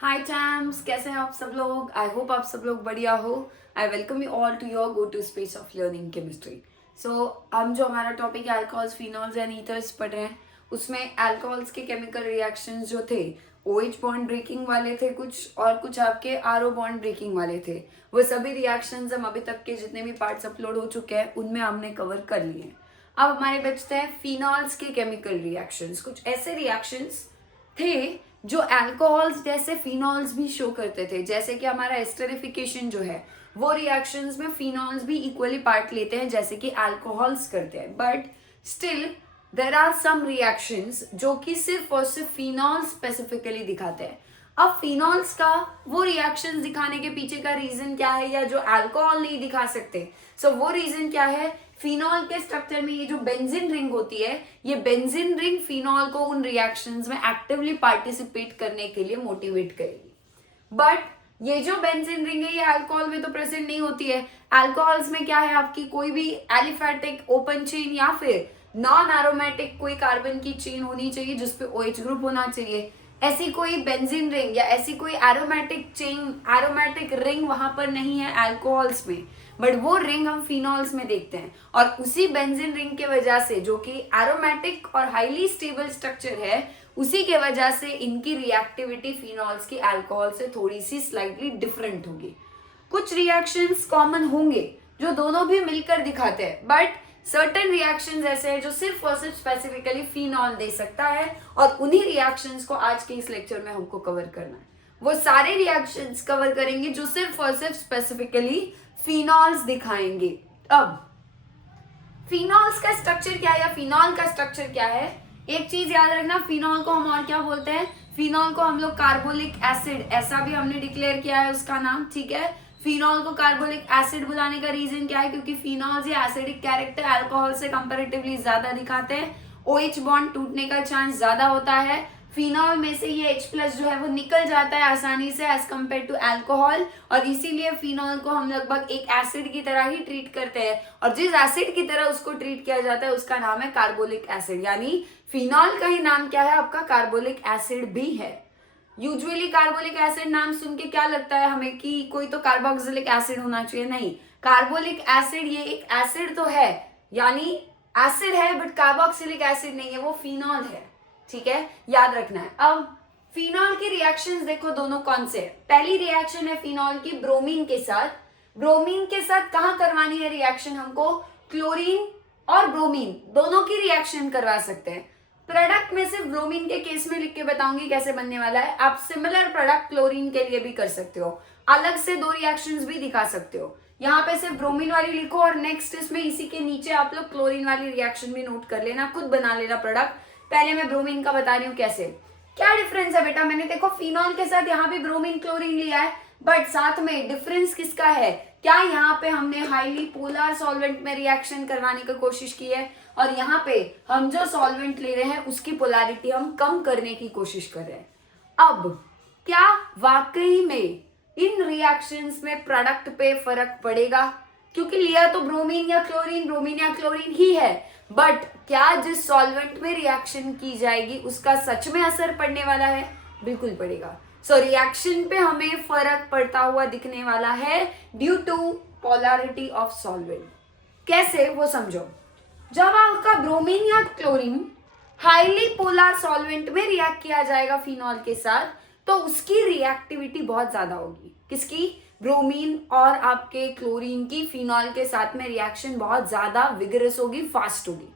हाय चैम्स, कैसे हैं आप सब लोग। आई होप आप सब लोग बढ़िया हो। I welcome you all to your go to space of learning chemistry. So हम जो हमारा topic alcohols, phenols and ethers पढ़ रहे हैं, उसमें अल्कोहल्स के केमिकल रिएक्शंस जो थे OH बॉन्ड ब्रेकिंग वाले थे कुछ, और कुछ आपके RO बॉन्ड ब्रेकिंग वाले थे। वो सभी रिएक्शंस हम अभी तक के जितने भी पार्ट्स अपलोड हो चुके हैं उनमें हमने कवर कर लिए हैं। अब हमारे बचते हैं फिनॉल्स के केमिकल रिएक्शंस। कुछ ऐसे रिएक्शंस थे जो अल्कोहल्स जैसे फिनॉल्स भी शो करते थे, जैसे कि हमारा एस्टरिफिकेशन जो है वो रिएक्शंस में फिनॉल्स भी इक्वली पार्ट लेते हैं जैसे कि अल्कोहल्स करते हैं। But still there are some reactions जो कि सिर्फ और सिर्फ फिनॉल स्पेसिफिकली दिखाते हैं। अब फिनॉल्स का वो रिएक्शंस दिखाने के पीछे का रीजन क्या है, या जो अल्कोहल नहीं दिखा सकते, सो वो रीजन क्या है। फिनॉल के स्ट्रक्चर में ये जो बेंजीन रिंग होती है, ये बेंजीन रिंग फिनॉल को उन रिएक्शंस में एक्टिवली पार्टिसिपेट करने के लिए मोटिवेट करेगी। बट ये जो बेंजीन रिंग है ये अल्कोहल में तो प्रेजेंट नहीं होती है। अल्कोहल्स में क्या है, आपकी कोई भी एलिफैटिक ओपन चेन या फिर नॉन एरोमेटिक कोई कार्बन की चेन होनी चाहिए जिसपे OH ग्रुप होना चाहिए। ऐसी कोई बेंजीन रिंग या ऐसी कोई एरोमेटिक चेन, एरोमेटिक रिंग वहां पर नहीं है अल्कोहल्स में, बट वो रिंग हम फिनॉल्स में देखते हैं। और उसी बेंजीन रिंग के वजह से, जो कि एरोमेटिक और हाईली स्टेबल स्ट्रक्चर है, उसी के वजह से इनकी रिएक्टिविटी फिनॉल्स की अल्कोहल से थोड़ी सी स्लाइटली डिफरेंट होगी। कुछ रिएक्शंस कॉमन होंगे जो दोनों भी मिलकर दिखाते हैं, बट सर्टेन रिएक्शंस ऐसे हैं जो सिर्फ और सिर्फ स्पेसिफिकली फिनॉल दे सकता है, और उन्हीं रिएक्शंस को आज के इस लेक्चर में हमको कवर करना है। वो सारे रिएक्शंस कवर करेंगे जो सिर्फ और सिर्फ स्पेसिफिकली फिनॉल्स दिखाएंगे। अब फिनॉल्स का स्ट्रक्चर क्या है, या फिनॉल का स्ट्रक्चर क्या है, एक चीज याद रखना, फिनॉल को हम और क्या बोलते हैं, फिनॉल को हम लोग कार्बोलिक एसिड, ऐसा भी हमने डिक्लेयर किया है उसका नाम, ठीक है। फिनॉल को कार्बोलिक एसिड बुलाने का रीजन क्या है, क्योंकि फिनॉल्स ये एसिडिक कैरेक्टर अल्कोहल से कंपैरेटिवली ज्यादा दिखाते हैं, OH बॉन्ड टूटने का चांस ज्यादा होता है। फिनॉल में से ये H+ जो है वो निकल जाता है आसानी से एज कम्पेयर टू अल्कोहल, और इसीलिए फिनॉल को हम लगभग एक एसिड की तरह ही ट्रीट करते हैं, और जिस एसिड की तरह उसको ट्रीट किया जाता है उसका नाम है कार्बोलिक एसिड। यानी फिनॉल का ही नाम क्या है आपका, कार्बोलिक एसिड भी है। यूजुअली कार्बोलिक एसिड नाम सुन के क्या लगता है हमें कि कोई तो कार्बोक्सिलिक एसिड होना चाहिए, नहीं। कार्बोलिक एसिड ये एक एसिड तो है, यानी एसिड है, बट कार्बोक्सिलिक एसिड नहीं है, वो फिनॉल है, ठीक है, याद रखना है। अब फिनॉल की रिएक्शंस देखो दोनों कौन से है। पहली रिएक्शन है फिनॉल की ब्रोमीन के साथ। ब्रोमीन के साथ कहां करवानी है रिएक्शन हमको, क्लोरीन और ब्रोमीन दोनों की रिएक्शन करवा सकते हैं। प्रोडक्ट में सिर्फ ब्रोमीन के केस में लिख के बताऊंगी कैसे बनने वाला है। आप सिमिलर प्रोडक्ट क्लोरीन के लिए भी कर सकते हो, अलग से दो रिएक्शंस भी दिखा सकते हो। यहाँ पे सिर्फ ब्रोमीन वाली लिखो, और नेक्स्ट इसमें इसी के नीचे आप लोग क्लोरीन वाली रिएक्शन भी नोट कर लेना, खुद बना लेना प्रोडक्ट। पहले मैं ब्रोमीन का बता रही हूँ कैसे। क्या डिफरेंस है बेटा, मैंने देखो फिनॉल के साथ यहाँ भी ब्रोमीन क्लोरीन लिया है, बट साथ में डिफरेंस किसका है, क्या यहाँ पे हमने हाईली पोलर सॉल्वेंट में रिएक्शन करवाने की कोशिश की है, और यहाँ पे हम जो सॉल्वेंट ले रहे हैं उसकी पोलैरिटी हम कम करने की कोशिश कर रहे हैं। अब क्या वाकई में इन रिएक्शंस में प्रोडक्ट पे फर्क पड़ेगा, क्योंकि लिया तो ब्रोमीन या क्लोरीन ही है, बट क्या जिस सॉल्वेंट में रिएक्शन की जाएगी उसका सच में असर पड़ने वाला है, बिल्कुल पड़ेगा। सो रिएक्शन पे हमें फर्क पड़ता हुआ दिखने वाला है due to polarity of solvent. कैसे वो समझो। जब आपका ब्रोमीन या क्लोरीन हाईली पोलर सॉल्वेंट में रिएक्ट किया जाएगा फिनॉल के साथ, तो उसकी रिएक्टिविटी बहुत ज्यादा होगी। किसकी, ब्रोमीन और आपके क्लोरीन की फिनॉल के साथ में रिएक्शन बहुत ज्यादा विगरस होगी, फास्ट होगी,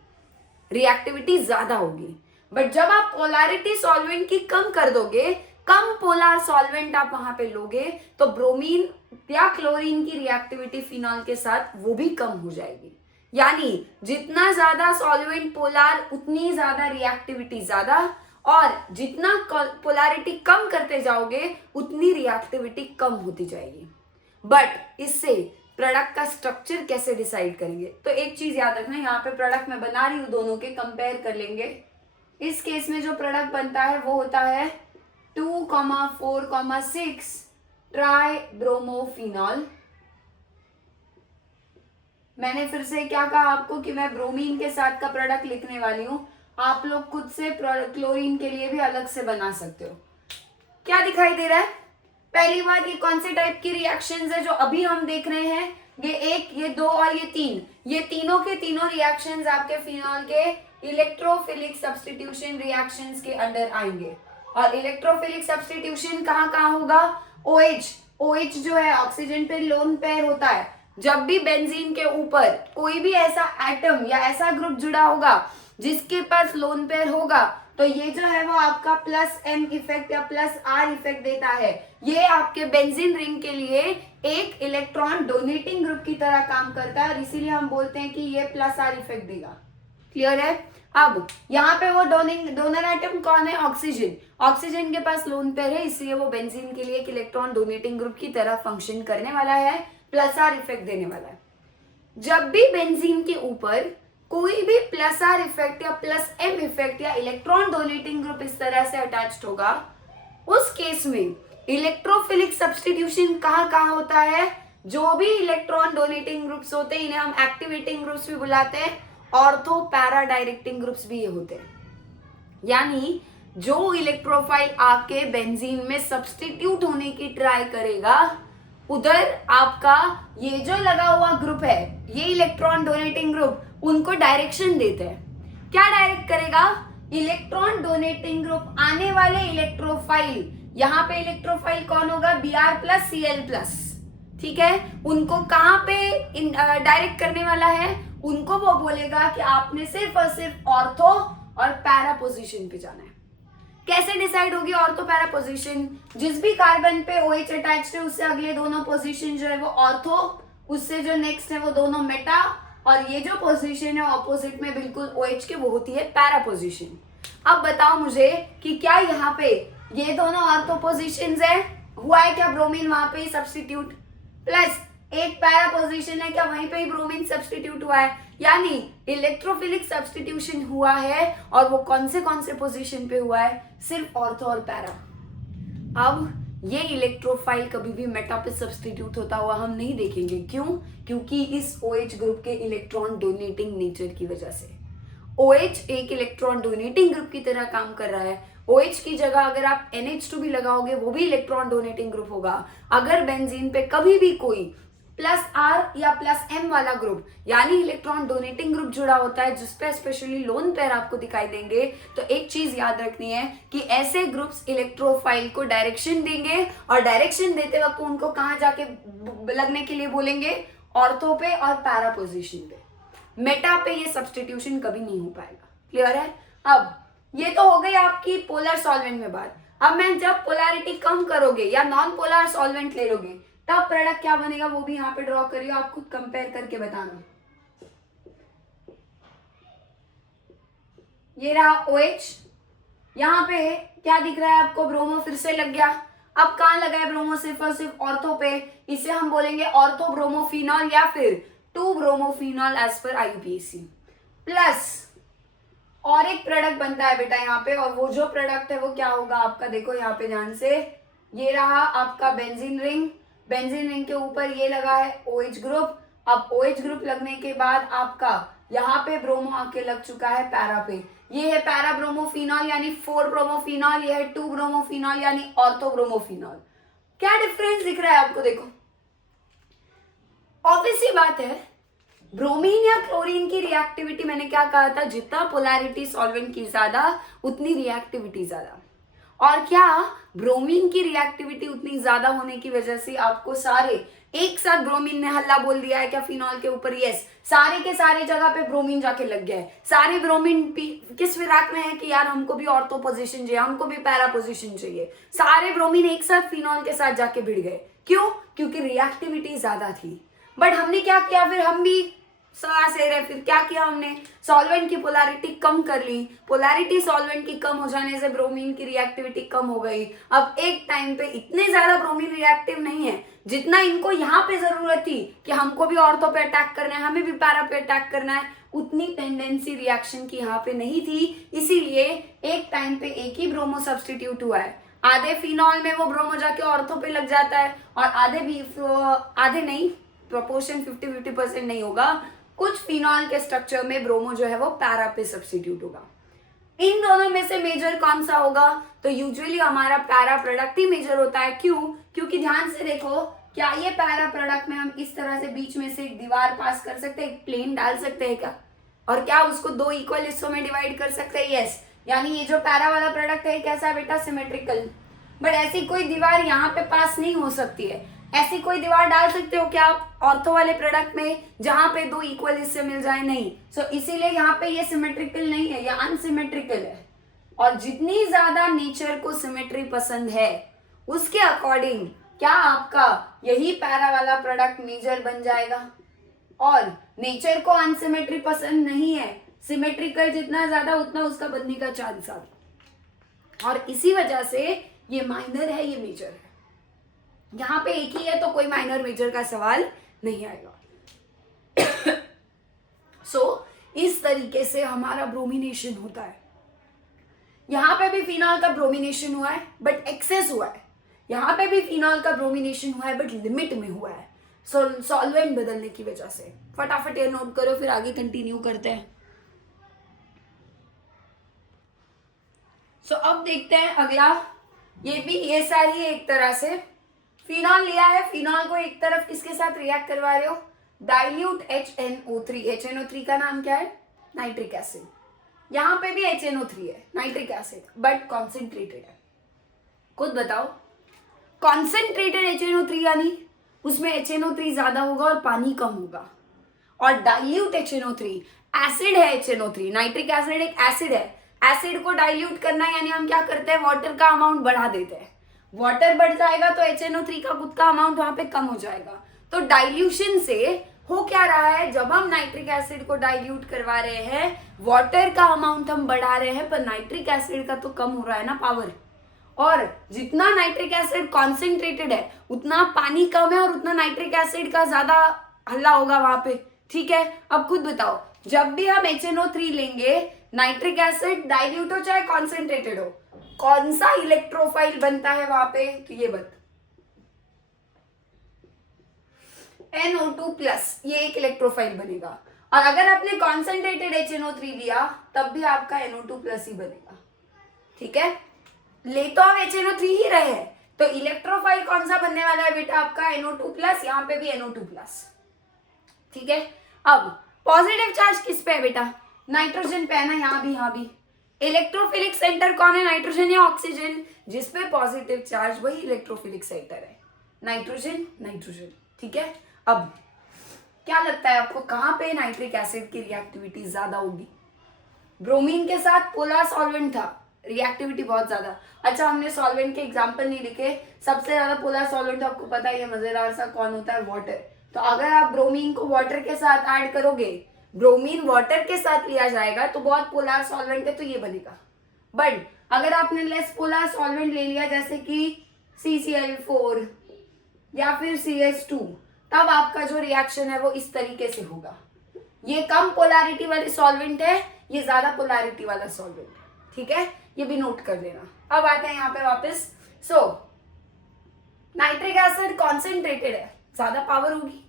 रिएक्टिविटी ज्यादा होगी। बट जब आप पोलैरिटी सॉल्वेंट की कम कर दोगे, कम पोलर सॉल्वेंट आप वहां पे लोगे, तो ब्रोमीन या क्लोरीन की रिएक्टिविटी फिनॉल के साथ वो भी कम हो जाएगी। यानी जितना ज्यादा सॉल्वेंट पोलर उतनी ज्यादा रिएक्टिविटी ज्यादा, और जितना पोलैरिटी कम करते जाओगे उतनी रिएक्टिविटी कम होती जाएगी। बट इससे प्रोडक्ट का स्ट्रक्चर कैसे डिसाइड करेंगे, तो एक चीज याद रखना, यहाँ पे प्रोडक्ट मैं बना रही हूँ, दोनों के कंपेयर कर लेंगे। इस केस में जो प्रोडक्ट बनता है वो होता है 2,4,6 ट्राई ब्रोमोफिनॉल। मैंने फिर से क्या कहा आपको कि मैं ब्रोमीन के साथ का प्रोडक्ट लिखने वाली हूँ, आप लोग खुद से क्लोरीन के लिए भी अलग से बना सकते हो। क्या दिखाई दे रहा है? पहली बात, ये कौन से टाइप की रिएक्शंस है जो अभी हम देख रहे हैं? ये 1, ये 2 और ये 3, ये तीनों के तीनों रिएक्शंस आपके फिनॉल के इलेक्ट्रोफिलिक सब्स्टिट्यूशन रिएक्शंस के अंडर आएंगे। और इलेक्ट्रोफिलिक सब्स्टिट्यूशन कहाँ कहाँ होगा? OH, OH जो है ऑक्सीजन पे लोन पेयर होता है। जब भी बेंजीन के ऊपर कोई भी ऐसा एटम या ऐसा ग्रुप जुड़ा होगा जिसके पास लोन पेयर होगा, तो ये जो है वो आपका +M इफेक्ट या +R इफेक्ट देता है। ये आपके बेंजीन रिंग के लिए एक इलेक्ट्रॉन डोनेटिंग ग्रुप की तरह काम करता है और इसीलिए हम बोलते हैं कि ये +R इफेक्ट देगा। क्लियर है? अब यहाँ पे वो डोनर एटम कौन है? ऑक्सीजन। ऑक्सीजन के पास लोन पेयर है, इसलिए वो बेंजीन के लिए एक इलेक्ट्रॉन डोनेटिंग ग्रुप की तरह फंक्शन करने वाला है, +R इफेक्ट देने वाला है। जब भी बेंजीन के ऊपर कोई भी +R इफेक्ट या +M इफेक्ट या इलेक्ट्रॉन डोनेटिंग ग्रुप इस तरह से अटैच्ड होगा, उस केस में इलेक्ट्रोफिलिक सब्स्टिट्यूशन कहाँ कहाँ होता है? जो भी इलेक्ट्रॉन डोनेटिंग ग्रुप्स होते हैं इन्हें हम एक्टिवेटिंग ग्रुप्स भी बुलाते हैं, ऑर्थो पैरा डायरेक्टिंग ग्रुप्स भी ये होते हैं। यानी जो इलेक्ट्रोफाइल आके बेंजीन में सब्स्टिट्यूट होने की ट्राई करेगा, उधर आपका ये जो लगा हुआ ग्रुप है, ये इलेक्ट्रॉन डोनेटिंग ग्रुप, उनको डायरेक्शन देते हैं। क्या डायरेक्ट करेगा? इलेक्ट्रॉन डोनेटिंग ग्रुप आने वाले इलेक्ट्रोफाइल, यहाँ पे इलेक्ट्रोफाइल कौन होगा? Br+Cl+, ठीक है, उनको कहाँ पे डायरेक्ट करने वाला है? उनको वो बोलेगा कि आपने सिर्फ और सिर्फ ऑर्थो और पैरा पोजीशन पे जाना है। कैसे डिसाइड होगी ऑर्थो पैरा पोजीशन? जिस भी कार्बन पे OH अटैच्ड है उससे अगले दोनों पोजीशन जो है वो ऑर्थो, उससे जो नेक्स्ट है वो दोनों मेटा, और ये जो पोजीशन है ऑपोजिट में बिल्कुल OH के, वो होती है पैरा पोजीशन। अब बताओ मुझे कि क्या यहाँ पे ये दोनों ऑर्थो पोजीशंस है? हुआ है क्या ब्रोमीन वहां पे ही सब्स्टिट्यूट? प्लस एक पैरा पोजीशन है, क्या वहीं पे ही ब्रोमीन सब्स्टिट्यूट हुआ है? यानी इलेक्ट्रोफिलिक सब्स्टिट्यूशन हुआ है, और वो कौन से पोजीशन पे हुआ है? सिर्फ ऑर्थो और पैरा। अब ये इलेक्ट्रोफाइल कभी भी मेटा पे सब्स्टिट्यूट होता हुआ हम नहीं देखेंगे। क्यों? क्योंकि इस OH ग्रुप के इलेक्ट्रॉन डोनेटिंग नेचर की वजह से। OH एक इलेक्ट्रॉन डोनेटिंग ग्रुप की तरह काम कर रहा है। OH की जगह अगर आप NH2 भी लगाओगे वो भी इलेक्ट्रॉन डोनेटिंग ग्रुप होगा। अगर बेंजीन पे कभी भी कोई +R या +M वाला ग्रुप यानी इलेक्ट्रॉन डोनेटिंग ग्रुप जुड़ा होता है, जिसपे स्पेशली लोन पेयर आपको दिखाई देंगे, तो एक चीज याद रखनी है कि ऐसे ग्रुप्स इलेक्ट्रोफाइल को डायरेक्शन देंगे, और डायरेक्शन देते वक्त उनको कहाँ जाके लगने के लिए बोलेंगे? ऑर्थो पे और पैरा पोजीशन पे। मेटा पे ये सब्स्टिट्यूशन कभी नहीं हो पाएगा। क्लियर है? अब ये तो हो गई आपकी पोलर सॉल्वेंट में बात। अब मैं जब पोलैरिटी कम करोगे या नॉन पोलर सॉल्वेंट ले लोगे, तब प्रोडक्ट क्या बनेगा वो भी यहाँ पे ड्रॉ करिए, आप खुद कंपेयर करके बताना। ये रहा OH, यहाँ पे क्या दिख रहा है आपको? ब्रोमो फिर से लग गया। अब कहाँ लगा है ब्रोमो? सिर्फ और सिर्फ ऑर्थो पे। इसे हम बोलेंगे ऑर्थो ब्रोमोफिनॉल या फिर 2 ब्रोमोफिनॉल एज पर IUPAC। प्लस और एक प्रोडक्ट बनता है बेटा यहाँ पे, और वो जो प्रोडक्ट है वो क्या होगा आपका? देखो यहाँ पे ध्यान से, ये रहा आपका बेंजीन रिंग। बेंजीन रिंग के ऊपर ये लगा है OH ग्रुप। अब OH ग्रुप लगने के बाद आपका यहाँ पे ब्रोमो आके लग चुका है पैरा पे। ये है पैरा ब्रोमोफिनॉल यानी 4 ब्रोमोफिनॉल, ये है 2 ब्रोमोफिनॉल यानी ऑर्थो ब्रोमोफिनॉल। क्या डिफरेंस दिख रहा है आपको? देखो, ऑब्वियस सी बात है, ब्रोमीन या क्लोरीन की रिएक्टिविटी, मैंने क्या कहा था? जितना पोलैरिटी सॉल्वेंट की ज्यादा उतनी रिएक्टिविटी ज्यादा। और क्या ब्रोमीन की रिएक्टिविटी उतनी ज्यादा होने की वजह से आपको सारे एक साथ ब्रोमीन ने हल्ला बोल दिया है क्या फिनॉल के ऊपर? यस, सारे के सारे जगह पे ब्रोमीन जाके लग गया है। सारे ब्रोमीन किस फिराक में है कि यार हमको भी ऑर्थो पोजीशन चाहिए, हमको भी पैरा पोजीशन चाहिए। सारे ब्रोमीन एक साथ फिनॉल के साथ जाके भिड़ गए। क्यों? क्योंकि रिएक्टिविटी ज्यादा थी। बट हमने क्या किया फिर? हम भी सांस ले रहे, फिर क्या किया हमने? सॉल्वेंट की पोलैरिटी कम कर ली। पोलैरिटी सॉल्वेंट की कम हो जाने से ब्रोमीन की रिएक्टिविटी कम हो गई। अब एक टाइम पे इतने ज्यादा ब्रोमीन रिएक्टिव नहीं है जितना इनको यहाँ पे जरूरत थी कि हमको भी ऑर्थो पे अटैक करना है, हमें भी पैरा पे अटैक करना है। उतनी टेंडेंसी रिएक्शन की यहाँ पे नहीं थी, इसीलिए एक टाइम पे एक ही ब्रोमो सब्स्टिट्यूट हुआ है। आधे फिनॉल में वो ब्रोमो जाके ऑर्थो पे लग जाता है, और आधे नहीं, प्रोपोर्शन 50-50% नहीं होगा। कुछ फिनॉल के स्ट्रक्चर में ब्रोमो जो है वो पैरा पे सब्स्टिट्यूट होगा। इन दोनों में से मेजर कौन सा होगा? तो यूजुअली हमारा पैरा प्रोडक्ट ही मेजर होता है। क्यों? क्योंकि ध्यान से देखो, क्या ये पैरा प्रोडक्ट में हम इस तरह से बीच में से एक दीवार पास कर सकते हैं, एक प्लेन डाल सकते हैं क्या? और क्या उसको दो इक्वल हिस्सों में डिवाइड कर सकते हैं? यस। यानी ये जो पैरा वाला प्रोडक्ट है कैसा है बेटा? सिमेट्रिकल। बट ऐसी कोई दीवार यहाँ पे पास नहीं हो सकती है। ऐसी कोई दीवार डाल सकते हो क्या आप ऑर्थो वाले प्रोडक्ट में जहां पे दो इक्वल हिस्से मिल जाए? नहीं। सो इसीलिए यहाँ पे ये सिमेट्रिकल नहीं है, ये अनसिमेट्रिकल है। और जितनी ज्यादा नेचर को सिमेट्री पसंद है उसके अकॉर्डिंग क्या आपका यही पैरा वाला प्रोडक्ट मेजर बन जाएगा। और नेचर को अनसिमेट्री पसंद नहीं है, सिमेट्रिकल जितना ज्यादा उतना उसका बनने का चांस आता। और इसी वजह से ये माइनर है, ये मेजर है। यहाँ पे एक ही है तो कोई माइनर मेजर का सवाल नहीं आएगा। सो इस तरीके से हमारा ब्रोमिनेशन होता है। यहाँ पे भी फिनॉल का ब्रोमिनेशन हुआ है बट एक्सेस हुआ है। यहाँ पे भी फिनॉल का ब्रोमिनेशन हुआ है बट लिमिट में हुआ है, सॉल्वेंट बदलने की वजह से। फटाफट ये नोट करो, फिर आगे कंटिन्यू करते हैं। सो अब देखते हैं अगला। ये भी ये सारी है एक तरह से। फिनॉल लिया है, फिनॉल को एक तरफ किसके साथ रिएक्ट करवा रहे हो? Dilute HNO3। HNO3 का नाम क्या है? Nitric acid. यहाँ पे भी HNO3 है, नाइट्रिक एसिड, बट कॉन्सेंट्रेटेड है। खुद बताओ, कॉन्सेंट्रेटेड HNO3 यानी उसमें HNO3 ज्यादा होगा और पानी कम होगा। और डाइल्यूट HNO3 एसिड है। HNO3 नाइट्रिक एसिड एक एसिड है। एसिड को डाइल्यूट करना यानी हम क्या करते हैं? वाटर का अमाउंट बढ़ा देते हैं। वाटर बढ़ जाएगा तो HNO3 का खुद का अमाउंट वहां पे कम हो जाएगा। तो डाइल्यूशन से हो क्या रहा है? जब हम नाइट्रिक एसिड को डाइल्यूट करवा रहे हैं, वाटर का अमाउंट हम बढ़ा रहे हैं, पर नाइट्रिक एसिड का तो कम हो रहा है ना पावर। और जितना नाइट्रिक एसिड कॉन्सेंट्रेटेड है उतना पानी कम है और उतना नाइट्रिक एसिड का ज्यादा हल्ला होगा वहां पे। ठीक है, अब खुद बताओ, जब भी हम HNO3 लेंगे, नाइट्रिक एसिड डाइल्यूट हो चाहे कॉन्सेंट्रेटेड हो, कौन सा इलेक्ट्रोफाइल बनता है वहां पे? तो ये बता, NO2+, ये एक इलेक्ट्रोफाइल बनेगा। और अगर आपने कॉन्सेंट्रेटेड HNO3 लिया तब भी आपका NO2+ ही बनेगा। ठीक है, ले तो हम HNO3 ही रहे हैं, तो इलेक्ट्रोफाइल कौन सा बनने वाला है बेटा? आपका NO2+, यहाँ पे भी NO2+। ठीक है, अब पॉजिटिव चार्ज किस पे है बेटा? नाइट्रोजन पे है ना, यहाँ भी। इलेक्ट्रोफिलिक सेंटर कौन है? नाइट्रोजन या ऑक्सीजन? जिसपे पॉजिटिव चार्ज वही इलेक्ट्रोफिलिक सेंटर है, नाइट्रोजन। ठीक है, अब क्या लगता है आपको कहां पे नाइट्रिक एसिड की रिएक्टिविटी ज्यादा होगी? ब्रोमीन के साथ पोलर सॉल्वेंट था, रिएक्टिविटी बहुत ज्यादा। अच्छा, हमने सॉल्वेंट के एग्जांपल नहीं लिखे। सबसे ज्यादा पोलर सॉल्वेंट आपको पता है, ये मजेदार सा कौन होता है? वाटर। तो अगर आप ब्रोमीन को वाटर के साथ ऐड करोगे, ब्रोमीन वाटर के साथ लिया जाएगा तो बहुत पोलर सॉल्वेंट है तो ये बनेगा। बट अगर आपने लेस पोलर सॉल्वेंट ले लिया जैसे कि CCl4 या फिर CS2, तब आपका जो रिएक्शन है वो इस तरीके से होगा। ये कम पोलैरिटी वाले सॉल्वेंट है, ये ज्यादा पोलैरिटी वाला सॉल्वेंट है। ठीक है, ये भी नोट कर लेना। अब आते हैं यहाँ पे वापस। सो नाइट्रिक एसिड कॉन्सेंट्रेटेड है, ज्यादा पावर होगी,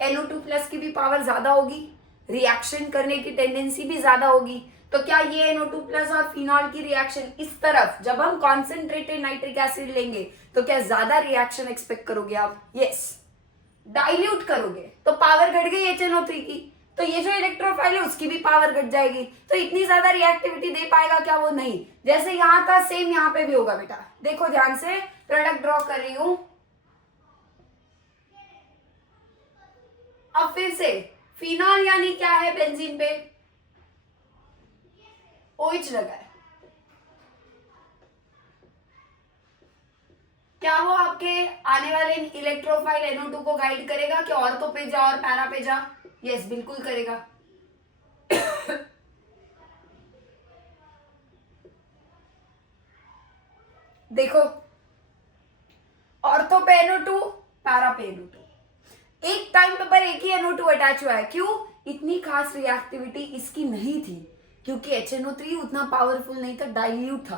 NO2+ की भी पावर ज्यादा होगी, रिएक्शन करने की टेंडेंसी भी ज्यादा होगी। तो क्या ये NO2+ और फिनॉल की रिएक्शन इस तरफ, जब हम कॉन्सेंट्रेटेड नाइट्रिक एसिड लेंगे तो क्या ज्यादा रिएक्शन एक्सपेक्ट करोगे आप? यस। डाइल्यूट करोगे तो पावर घट गई HNO3 की, तो ये जो इलेक्ट्रोफाइल है उसकी भी पावर घट जाएगी, तो इतनी ज्यादा रिएक्टिविटी दे पाएगा क्या? वो नहीं। जैसे यहाँ था सेम यहाँ पे भी होगा बेटा। देखो ध्यान से, प्रोडक्ट ड्रॉ कर रही हूं। अब फिर से फिनॉल यानी क्या है? बेंजीन पे OH लगा है। क्या वो आपके आने वाले इलेक्ट्रोफाइल NO2 को गाइड करेगा कि ऑर्थो पे जा और पैरा पे जा? यस, बिल्कुल करेगा। देखो, ऑर्थो पे NO2, पैरा पे NO2। एक टाइम पे पर एक ही NO2 अटैच हुआ है। क्यों? इतनी खास रिएक्टिविटी इसकी नहीं थी, क्योंकि HNO3 उतना पावरफुल नहीं था, डाइल्यूट था।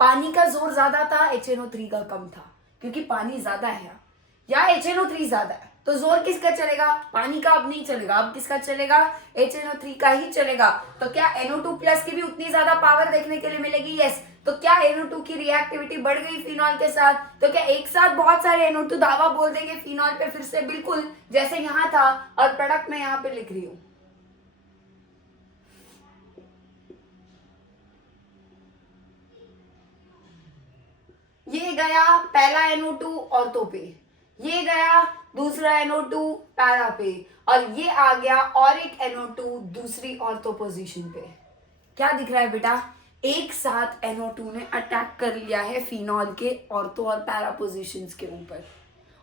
पानी का जोर ज्यादा था, HNO3 का कम था, क्योंकि पानी ज्यादा है या HNO3 ज्यादा है। तो जोर किसका चलेगा? पानी का अब नहीं चलेगा, अब किसका चलेगा? HNO3 का ही चलेगा। तो क्या NO2 प्लस की भी उतनी ज्यादा पावर देखने के लिए मिलेगी? यस। तो क्या NO2 की रिएक्टिविटी बढ़ गई फिनॉल के साथ? तो क्या एक साथ बहुत सारे NO2 दावा बोल देंगे फिनॉल पे फिर से, बिल्कुल जैसे यहाँ था, और प्रोडक्ट में यहाँ पे लिख रही हूँ। ये गया पहला NO2 ऑर्थो पे, ये गया दूसरा NO2 पैरा पे, और ये आ गया और एक NO2 दूसरी ऑर्थो पोजीशन पे। क्या दिख रहा है बेटा? एक साथ NO2 ने अटैक कर लिया है फिनॉल के ऑर्थो और पैरा पोजीशंस के ऊपर।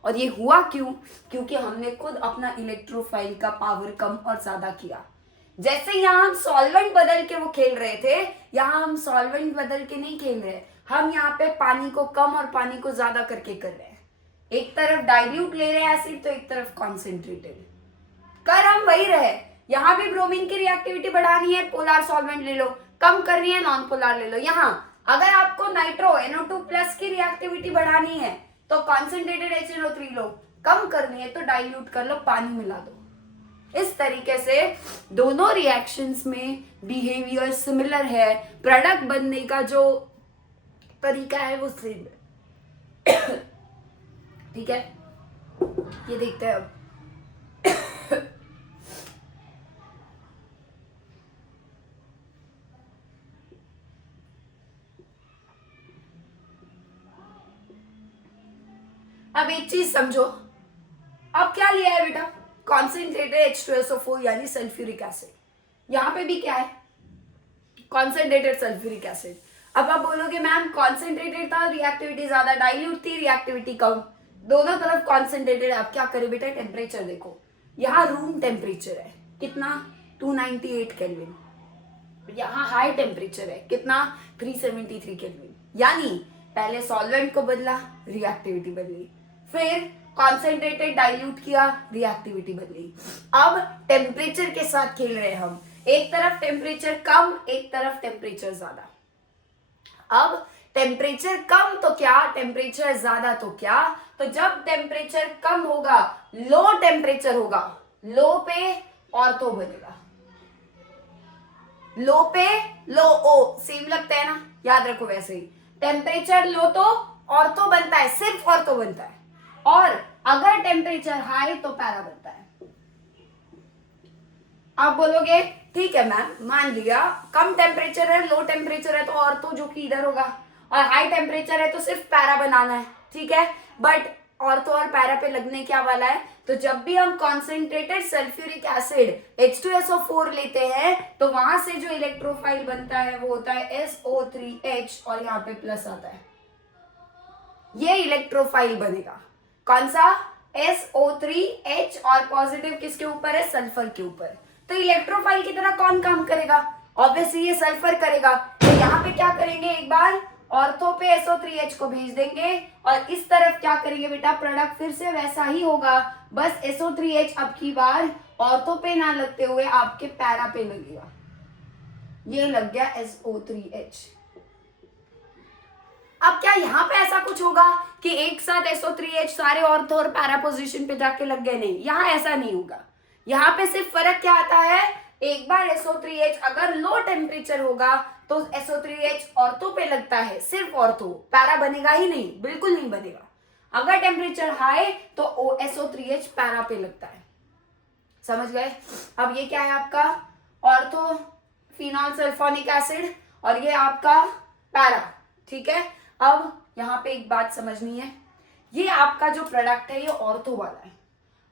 और ये हुआ क्यों? क्योंकि हमने खुद अपना इलेक्ट्रोफाइल का पावर कम और ज्यादा किया। जैसे यहाँ हम सॉल्वेंट बदल के वो खेल रहे थे, यहाँ हम सॉल्वेंट बदल के नहीं खेल रहे, हम यहाँ पे पानी को कम और पानी को ज्यादा करके कर रहे हैं। एक तरफ डाइल्यूट ले रहे हैं एसिड, तो एक तरफ कॉन्सेंट्रेटेड। कर हम वही रहे, यहाँ भी ब्रोमीन की रिएक्टिविटी बढ़ानी है, पोलर सॉल्वेंट ले लो, कम करनी है नॉन पोलर ले लो। यहाँ अगर आपको नाइट्रो NO2 प्लस की रिएक्टिविटी बढ़ानी है तो कॉन्सेंट्रेटेड HNO3 लो, कम करनी है तो डाइल्यूट कर लो, पानी मिला दो। इस तरीके से दोनों रिएक्शंस में बिहेवियर सिमिलर है, प्रोडक्ट बनने का जो तरीका है वो सेम है। ठीक है, ये देखते हैं अब। अब एक चीज समझो, अब क्या लिया है बेटा? कॉन्सेंट्रेटेड H2SO4 यानी सल्फ्यूरिक एसिड। यहाँ पे भी क्या है? Concentrated sulphuric acid. अब आप बोलोगे मैम कॉन्सेंट्रेटेड था, रिएक्टिविटी ज्यादा, डाइल्यूट थी, रिएक्टिविटी कम, दोनों तरफ कॉन्सेंट्रेटेड है। अब क्या करें बेटा? टेम्परेचर देखो, यहाँ रूम टेम्परेचर है कितना? 298 केल्विन। यहाँ हाई टेम्परेचर है कितना? 373 केल्विन। यानी पहले सॉल्वेंट को बदला, रिएक्टिविटी बदली, फिर कॉन्सेंट्रेटेड डाइल्यूट किया, रिएक्टिविटी बदली। अब टेम्परेचर के साथ खेल रहे हैं हम, एक तरफ टेम्परेचर कम, एक तरफ टेम्परेचर ज्यादा। अब टेम्परेचर कम तो क्या, टेम्परेचर ज्यादा तो क्या? तो जब टेम्परेचर कम होगा, लो टेम्परेचर होगा, लो पे ऑर्थो बनेगा, लो पे लो ओ सेम लगता है ना, याद रखो। वैसे ही टेम्परेचर लो तो ऑर्थो बनता है, सिर्फ ऑर्थो बनता है, और अगर टेम्परेचर हाई तो पैरा बनता है। आप बोलोगे ठीक है मैम, मान लिया कम टेम्परेचर है, लो टेम्परेचर है तो ऑर्थो जो कि इधर होगा, और हाई टेम्परेचर है तो सिर्फ पैरा बनाना है। ठीक है, बट ऑर्थो और पैरा पे लगने क्या वाला है? तो जब भी हम कॉन्सेंट्रेटेड सल्फ्यूरिक एसिड H2SO4 लेते हैं तो वहां से जो इलेक्ट्रोफाइल बनता है वो होता है SO3H, और यहाँ पे प्लस आता है, ये इलेक्ट्रोफाइल बनेगा। कौन सा? SO3H, और पॉजिटिव किसके ऊपर है? सल्फर के ऊपर। तो इलेक्ट्रोफाइल की तरह कौन काम करेगा? ऑब्वियसली ये सल्फर करेगा। तो यहाँ पे क्या करेंगे? एक बार ऑर्थो पे SO3H को भेज देंगे, और इस तरफ क्या करेंगे बेटा? प्रोडक्ट फिर से वैसा ही होगा, बस SO3H अब की बार ऑर्थो पे ना लगते हुए आपके पैरा पे लगेगा। ये लग गया SO3H। अब क्या यहाँ पे ऐसा कुछ होगा कि एक साथ SO3H सारे ऑर्थो और पैरा पोजीशन पे जाके लग गए? नहीं, यहाँ ऐसा नहीं होगा। यहाँ पे सिर्फ फर्क क्या आता है? एक बार SO3H अगर लो टेम्परेचर होगा तो SO3H ऑर्थो पे लगता है, सिर्फ ऑर्थो, पैरा बनेगा ही नहीं, बिल्कुल नहीं बनेगा। अगर टेम्परेचर हाई तो SO3H पैरा पे लगता है। समझ गए? अब ये क्या है आपका? ऑर्थो फिनॉल सल्फोनिक एसिड, और ये आपका पैरा। ठीक है, अब यहाँ पे एक बात समझनी है, ये आपका जो प्रोडक्ट है ये ऑर्थो वाला है,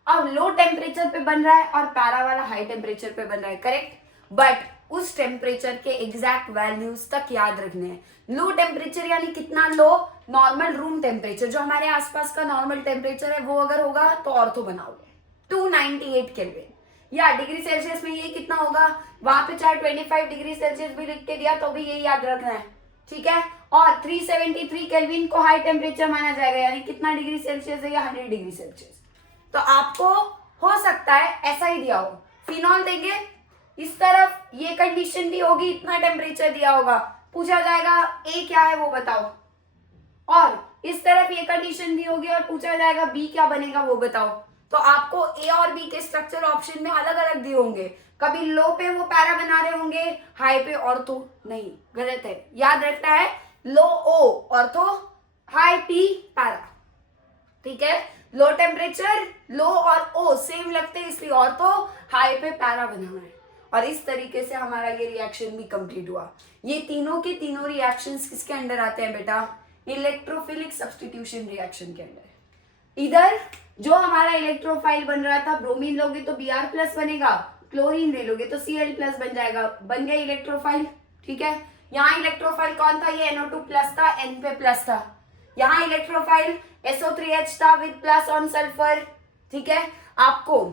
अब लो टेम्परेचर पे बन रहा है, और पैरा वाला हाई टेम्परेचर पे बन रहा है, करेक्ट? बट उस टेम्परेचर के एग्जैक्ट वैल्यूज तक याद रखने हैं। लो टेम्परेचर यानी कितना लो? नॉर्मल रूम टेम्परेचर, जो हमारे आसपास का नॉर्मल टेम्परेचर है वो अगर होगा तो ऑर्थो बनाओगे। 298 केल्विन, या डिग्री सेल्सियस में ये कितना होगा? वहां पे चाहे 25 डिग्री सेल्सियस भी लिख के दिया तो भी यही याद रखना है। ठीक है, और 373 केल्विन को हाई टेम्परेचर माना जाएगा, यानी कितना डिग्री सेल्सियस है? या 100 डिग्री सेल्सियस। तो आपको हो सकता है ऐसा ही दिया हो, फिनॉल देंगे, इस तरफ ये कंडीशन भी होगी, इतना टेम्परेचर दिया होगा, पूछा जाएगा ए क्या है वो बताओ, और इस तरफ ये कंडीशन दी होगी और पूछा जाएगा बी क्या बनेगा वो बताओ। तो आपको ए और बी के स्ट्रक्चर ऑप्शन में अलग अलग दिए होंगे। कभी लो पे वो पैरा बना रहे होंगे, हाई पे ऑर्थो नहीं, गलत है, याद रखना है लो ओ ऑर्थो, हाई पी पैरा, ठीक है। लो टेम्परेचर लो और ओ सेम लगते हैं इसलिए ऑर्थो, हाई पे पैरा बनाना है। और इस तरीके से हमारा ये रिएक्शन भी कंप्लीट हुआ। ये तीनों के तीनों रिएक्शंस किसके अंडर आते हैं बेटा? इलेक्ट्रोफिलिक सब्स्टिट्यूशन रिएक्शन के अंदर। इधर जो हमारा इलेक्ट्रोफाइल बन रहा था, ब्रोमीन लोगे तो Br प्लस बनेगा, क्लोरीन ले लोगे तो Cl प्लस बन जाएगा, बन गया इलेक्ट्रोफाइल, ठीक है। यहाँ इलेक्ट्रोफाइल कौन था? ये NO2 प्लस था, N पे प्लस था। यहाँ इलेक्ट्रोफाइल SO3H था विद प्लस ऑन सल्फर, ठीक है। आपको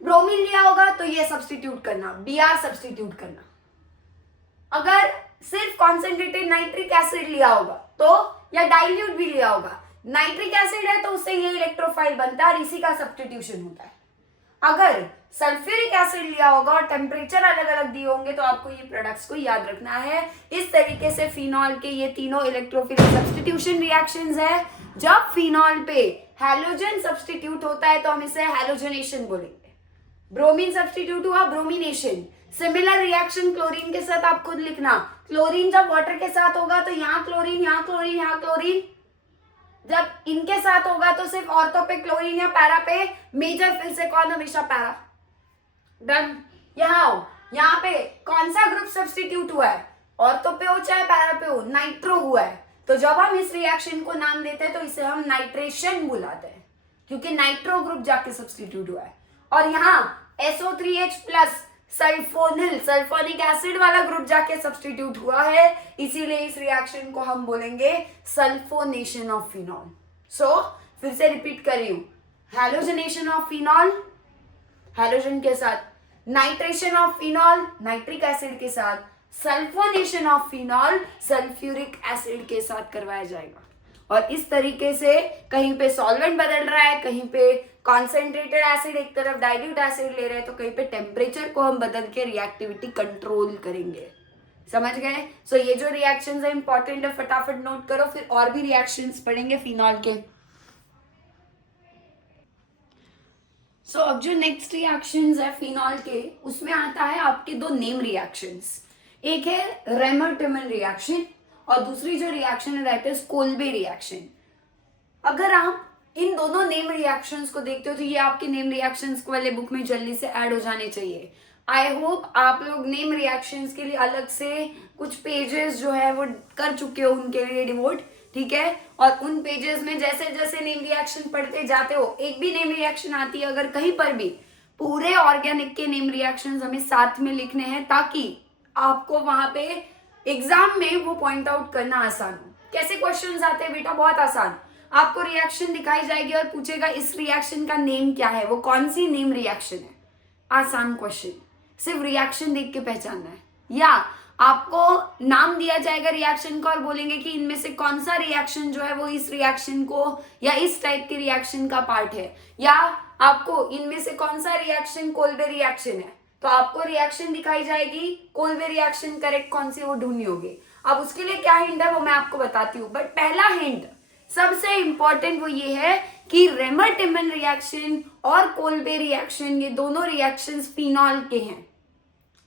ब्रोमीन लिया होगा तो ये सब्स्टिट्यूट करना, Br सब्स्टिट्यूट करना। अगर सिर्फ कॉन्सेंट्रेटेड नाइट्रिक एसिड लिया होगा तो, या डाइल्यूट भी लिया होगा, नाइट्रिक एसिड है तो उससे ये इलेक्ट्रोफाइल बनता है और इसी का सब्स्टिट्यूशन होता है। अगर सल्फ्यूरिक एसिड लिया होगा और टेम्परेचर अलग अलग दिए होंगे तो आपको ये प्रोडक्ट्स को याद रखना है। इस तरीके से फिनॉल के ये तीनों इलेक्ट्रोफिलिक सब्स्टिट्यूशन रिएक्शंस है। जब फिनॉल पे हैलोजन सब्स्टिट्यूट होता है तो हम इसे हैलोजनेशन बोलेंगे। ब्रोमीन सब्स्टिट्यूट हुआ, ब्रोमिनेशन। सिमिलर रिएक्शन क्लोरीन के साथ आप खुद लिखना, क्लोरीन जब वाटर के साथ होगा तो यहाँ क्लोरीन, यहाँ क्लोरीन, यहाँ क्लोरीन। जब इनके साथ होगा तो सिर्फ ऑर्थो पे क्लोरीन या पैरा पे, मेजर फिर से कौन? हमेशा पैरा। डन। यहाँ पे कौन सा ग्रुप सब्स्टिट्यूट हुआ है? ऑर्थो पे हो चाहे पैरा पे हो, नाइट्रो हुआ है। तो जब हम इस रिएक्शन को नाम देते हैं तो इसे हम नाइट्रेशन बुलाते हैं, क्योंकि नाइट्रो ग्रुप जाके सब्स्टिट्यूट हुआ है। और यहाँ SO3H plus sulphonyl, sulphonic acid वाला ग्रुप जाके सब्स्टिट्यूट हुआ है, इसीलिए इस रिएक्शन को हम बोलेंगे सल्फोनेशन ऑफ फिनॉल। सो फिर से रिपीट कर रही हूं, हैलोजनेशन ऑफ फिनॉल हैलोजन के साथ, nitration of phenol nitric acid के साथ, sulphonation of phenol sulphuric acid के साथ करवाया जाएगा। और इस तरीके से कहीं पे सॉल्वेंट बदल रहा है, कहीं पे कॉन्सेंट्रेटेड एसिड एक तरफ डाइल्यूट एसिड ले रहे हैं, तो कहीं पे टेम्परेचर को हम बदल के रिएक्टिविटी कंट्रोल करेंगे। समझ गए? सो ये जो रिएक्शंस है इंपॉर्टेंट है, फटाफट नोट करो, फिर और भी रिएक्शंस पढ़ेंगे फिनॉल के। सो अब जो नेक्स्ट रिएक्शंस है फिनॉल के, उसमें आता है आपके दो नेम रिएक्शंस। एक है रेमर-टिमन रिएक्शन और दूसरी जो रिएक्शन है दैट इज कोल्बे रिएक्शन। अगर आप इन दोनों नेम रिएक्शंस को देखते हो तो ये आपके नेम रिएक्शंस वाले बुक में जल्दी से ऐड हो जाने चाहिए। आई होप आप लोग नेम रिएक्शंस के लिए अलग से कुछ पेजेस जो है वो कर चुके हो उनके लिए डिवोट, ठीक है। और उन पेजेस में जैसे जैसे नेम रिएक्शन पढ़ते जाते हो, एक भी नेम रिएक्शन आती है अगर कहीं पर भी, पूरे ऑर्गेनिक के नेम रिएक्शंस हमें साथ में लिखने हैं ताकि आपको वहां पे एग्जाम में वो पॉइंट आउट करना आसान हो। कैसे क्वेश्चंस आते हैं बेटा? बहुत आसान। आपको रिएक्शन दिखाई जाएगी और पूछेगा इस रिएक्शन का नेम क्या है, वो कौन सी नेम रिएक्शन है। आसान क्वेश्चन, सिर्फ रिएक्शन देख के पहचानना है। या आपको नाम दिया जाएगा रिएक्शन का और बोलेंगे कि इनमें से कौन सा रिएक्शन जो है वो इस रिएक्शन को या इस टाइप के रिएक्शन का पार्ट है, या आपको इनमें से कौन सा रिएक्शन कोल्बे रिएक्शन है, तो आपको रिएक्शन दिखाई जाएगी, कोल्बे रिएक्शन करेक्ट कौन सी वो ढूंढनी होगी। अब उसके लिए क्या हिंट है वो मैं आपको बताती हूँ, बट पहला हिंट सबसे इंपॉर्टेंट वो ये है कि रेमर-टिमन रिएक्शन और कोल्बे रिएक्शन ये दोनों रिएक्शंस फिनॉल के हैं।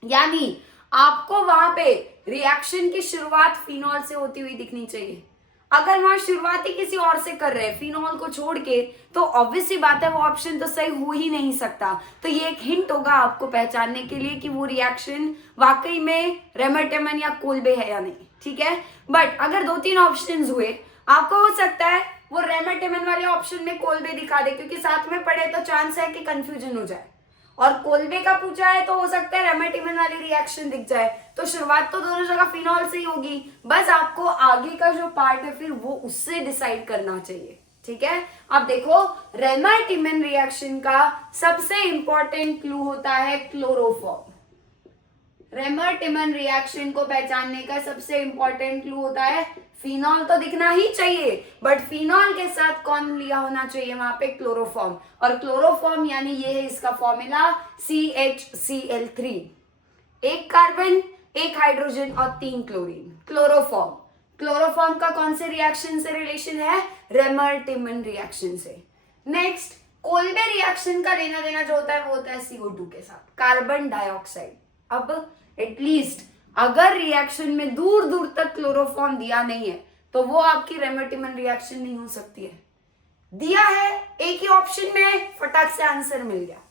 यानी आपको वहां पे रिएक्शन की शुरुआत फिनॉल से होती हुई दिखनी चाहिए। अगर वहां शुरुआत ही किसी और से कर रहे हैं फिनॉल को छोड़ के, तो ऑब्वियस सी बात है वो ऑप्शन तो सही हो ही नहीं सकता। तो ये एक हिंट होगा आपको पहचानने के लिए कि वो रिएक्शन वाकई में रेमर-टिमन या कोल्बे है या नहीं, ठीक है। बट अगर दो तीन ऑप्शंस हुए, आपको हो सकता है वो रेमर-टिमन वाले ऑप्शन में कोल्बे दिखा दे, क्योंकि साथ में पढ़े तो चांस है कि कंफ्यूजन हो जाए। और कोल्बे का पूछा है तो हो सकता है रेमर-टिमन वाली रिएक्शन दिख जाए। तो शुरुआत तो दोनों जगह फिनॉल से ही होगी, बस आपको आगे का जो पार्ट है फिर वो उससे डिसाइड करना चाहिए, ठीक है। अब देखो, रेमर-टिमन रिएक्शन का सबसे इंपॉर्टेंट क्लू होता है क्लोरोफॉर्म। रेमर-टिमन रिएक्शन को पहचानने का सबसे इंपॉर्टेंट क्लू होता है फिनॉल तो दिखना ही चाहिए, बट फिनॉल के साथ कौन लिया होना चाहिए वहां पे? क्लोरोफॉर्म। और क्लोरोफॉर्म यानी ये है इसका फॉर्मूला CHCl3, एक कार्बन, एक हाइड्रोजन और 3 क्लोरीन, क्लोरोफॉर्म। क्लोरोफॉर्म का कौन से रिएक्शन से रिलेशन है? रेमर-टिमन रिएक्शन से। नेक्स्ट कोल्बे रिएक्शन का लेना देना जो होता है वो होता है CO2 के साथ, कार्बन डाइऑक्साइड। अब एटलीस्ट अगर रिएक्शन में दूर दूर तक क्लोरोफॉर्म दिया नहीं है तो वो आपकी रेमर-टिमन रिएक्शन नहीं हो सकती है। दिया है एक ही ऑप्शन में, फटाक से आंसर मिल गया।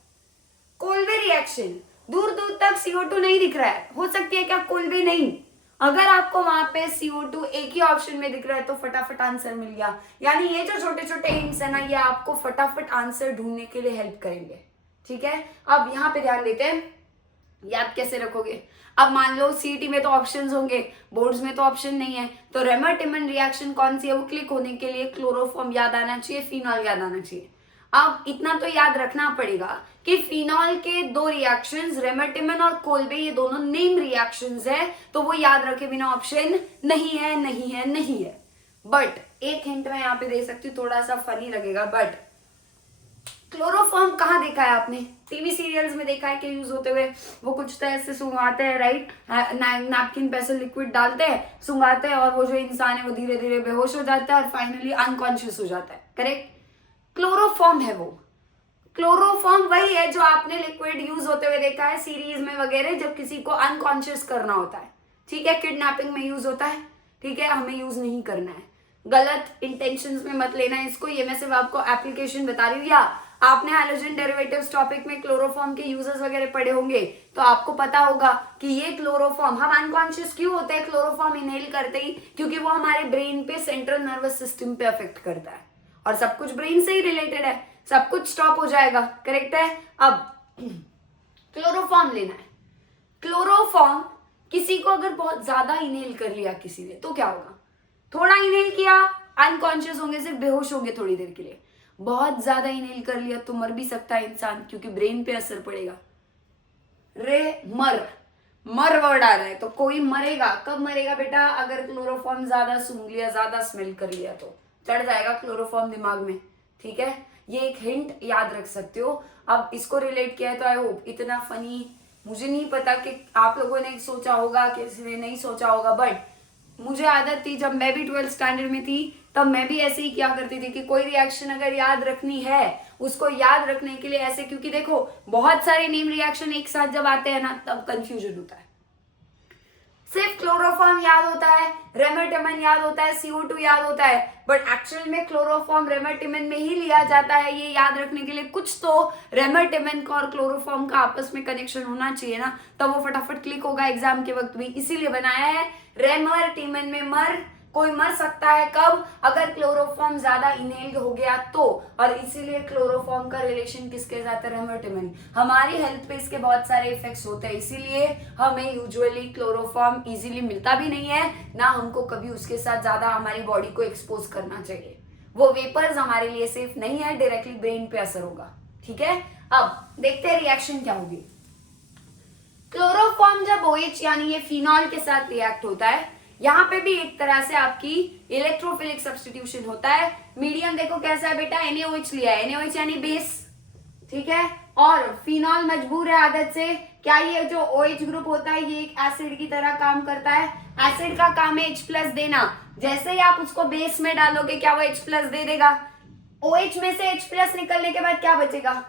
कोल्बे रिएक्शन, दूर दूर तक CO2 नहीं दिख रहा है, हो सकती है क्या कोल्बे नहीं, अगर आपको वहां पे CO2 एक ही ऑप्शन में दिख रहा है तो फटाफट आंसर मिल गया। यानी ये जो छोटे छोटे हिंट्स है ना, ये आपको फटाफट आंसर ढूंढने के लिए हेल्प करेंगे। ठीक है, अब यहाँ पे ध्यान देते हैं, याद कैसे रखोगे। अब मान लो सीईटी में तो ऑप्शंस होंगे, बोर्ड्स में तो ऑप्शन नहीं है, तो रेमर-टिमन रिएक्शन कौन सी है, वो क्लिक होने के लिए क्लोरोफॉर्म याद आना चाहिए, फिनॉल याद आना चाहिए। अब इतना तो याद रखना पड़ेगा कि फिनॉल के दो रिएक्शंस, रेमर-टिमन और कोल्बे, ये दोनों नेम रिएक्शंस है, तो वो याद रखे बिना ऑप्शन नहीं है, नहीं है, नहीं है। बट एक हिंट मैं यहाँ पे दे सकती हूँ, थोड़ा सा फनी लगेगा, बट क्लोरोफॉर्म कहाँ देखा है आपने, टीवी सीरियल्स में देखा है कि यूज होते हुए, वो कुछ तरह से सुंघाते हैं, राइट, नैपकिन पे ऐसे लिक्विड डालते हैं, सुंघाते हैं, और वो जो इंसान है वो धीरे धीरे बेहोश हो जाता है और फाइनली अनकॉन्शियस हो जाता है, करेक्ट। क्लोरोफॉर्म है वो, क्लोरोफॉर्म वही है जो आपने लिक्विड यूज होते हुए देखा है सीरीज में वगैरह, जब किसी को अनकॉन्शियस करना होता है। ठीक है, किडनैपिंग में यूज होता है, ठीक है, हमें यूज नहीं करना है, गलत इंटेंशंस में मत लेना है इसको, ये मैं सिर्फ आपको एप्लीकेशन बता रही हूँ। या आपने हाइड्रोजन डेरिवेटिव्स टॉपिक में क्लोरोफॉर्म के यूजेस वगैरह पढ़े होंगे, तो आपको पता होगा कि ये क्लोरोफॉर्म, हम अनकॉन्शियस क्यों होते हैं क्लोरोफॉर्म इनहेल करते ही, क्योंकि वो हमारे ब्रेन पे, सेंट्रल नर्वस सिस्टम पे अफेक्ट करता है, और सब कुछ ब्रेन से ही रिलेटेड है, सब कुछ स्टॉप हो जाएगा, करेक्ट है। अब क्लोरोफॉर्म लेना है। क्लोरोफॉर्म किसी को अगर बहुत ज्यादा इनहेल कर लिया किसी ने तो क्या होगा, थोड़ा इनहेल किया अनकॉन्शियस होंगे, सिर्फ बेहोश होंगे थोड़ी देर के लिए, बहुत ज्यादा इनहेल कर लिया तो मर भी सकता है इंसान, क्योंकि ब्रेन पे असर पड़ेगा। मर वर्ड आ रहा है, तो कोई मरेगा, कब मरेगा बेटा, अगर क्लोरोफॉर्म ज्यादा सूंघ लिया, ज्यादा स्मेल कर लिया, तो चढ़ जाएगा क्लोरोफॉर्म दिमाग में। ठीक है, ये एक हिंट याद रख सकते हो। अब इसको रिलेट किया है तो आई होप इतना फनी, मुझे नहीं पता कि आप लोगों ने सोचा होगा, किसी ने नहीं सोचा होगा, बट मुझे आदत थी, जब मैं भी 12th स्टैंडर्ड में थी तब मैं भी ऐसे ही किया करती थी कि कोई रिएक्शन अगर याद रखनी है, उसको याद रखने के लिए ऐसे, क्योंकि देखो बहुत सारे नेम रिएक्शन एक साथ जब आते हैं ना, तब कंफ्यूजन होता है। सिर्फ क्लोरोफॉर्म याद होता है, रेमर-टिमन याद होता है, CO2 याद होता है, बट एक्चुअल में क्लोरोफॉर्म रेमर-टिमन में ही लिया जाता है। ये याद रखने के लिए कुछ तो रेमर-टिमन का और क्लोरोफॉर्म का आपस में कनेक्शन होना चाहिए ना, तब वो फटाफट क्लिक होगा एग्जाम के वक्त भी। इसीलिए बनाया है रेमर-टिमन में मर, कोई मर सकता है कब, अगर क्लोरोफॉर्म ज्यादा इनहेल्ड हो गया तो, और इसीलिए क्लोरोफॉर्म का रिलेशन किसके साथ है, रेमर-टिमन। हमारी हेल्थ पे इसके बहुत सारे इफेक्ट्स होते हैं, इसीलिए हमें यूजुअली क्लोरोफॉर्म इजीली मिलता भी नहीं है ना, हमको कभी उसके साथ ज्यादा हमारी बॉडी को एक्सपोज करना चाहिए। वो वेपर्स हमारे लिए सेफ नहीं है, डायरेक्टली ब्रेन पे असर होगा। ठीक है, अब देखते हैं रिएक्शन क्या होगी। क्लोरोफॉर्म जब OH यानी ये फिनॉल के साथ रिएक्ट होता है, यहाँ पे भी एक तरह से आपकी इलेक्ट्रोफिलिक सब्स्टिट्यूशन होता है। मीडियम देखो कैसा है बेटा, NaOH लिया है, NaOH यानी बेस, ठीक है, और फिनॉल मजबूर है आदत से, क्या ये जो OH ग्रुप होता है ये एक एसिड की तरह काम करता है, एसिड का काम है H+ देना, जैसे ही आप उसको बेस में डालोगे क्या वो H+ दे देगा, OH में से H+ निकलने के बाद क्या बचेगा,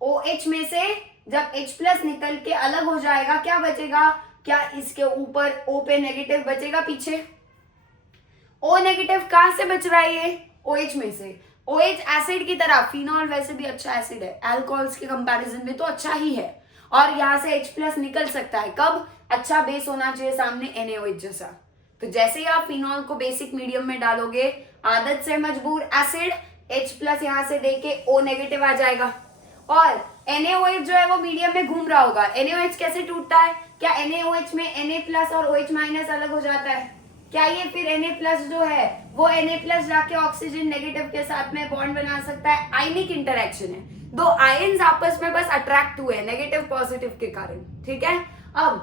OH में से जब H+ निकल के अलग हो जाएगा क्या बचेगा, क्या इसके ऊपर O पे नेगेटिव बचेगा पीछे, O नेगेटिव कहां से बच रहा है ये, OH में से। OH एसिड की तरह, फिनॉल वैसे भी अच्छा एसिड है, अल्कोहल्स के कंपैरिजन में तो अच्छा ही है, और यहाँ से H+ निकल सकता है कब, अच्छा बेस होना चाहिए सामने NaOH जैसा। तो जैसे ही आप फिनॉल को बेसिक मीडियम में डालोगे, आदत से मजबूर एसिड H+ यहाँ से देके O नेगेटिव आ जाएगा, और NaOH जो है वो मीडियम में घूम रहा होगा। NaOH कैसे टूटता है, क्या NaOH में Na+ और OH- अलग हो जाता है, क्या ये फिर Na+ जो है वो Na+ जाके ऑक्सीजन नेगेटिव के साथ में बॉन्ड बना सकता है, आयनिक इंटरेक्शन है, दो आयंस आपस में बस अट्रैक्ट हुए नेगेटिव पॉजिटिव के कारण। ठीक है, अब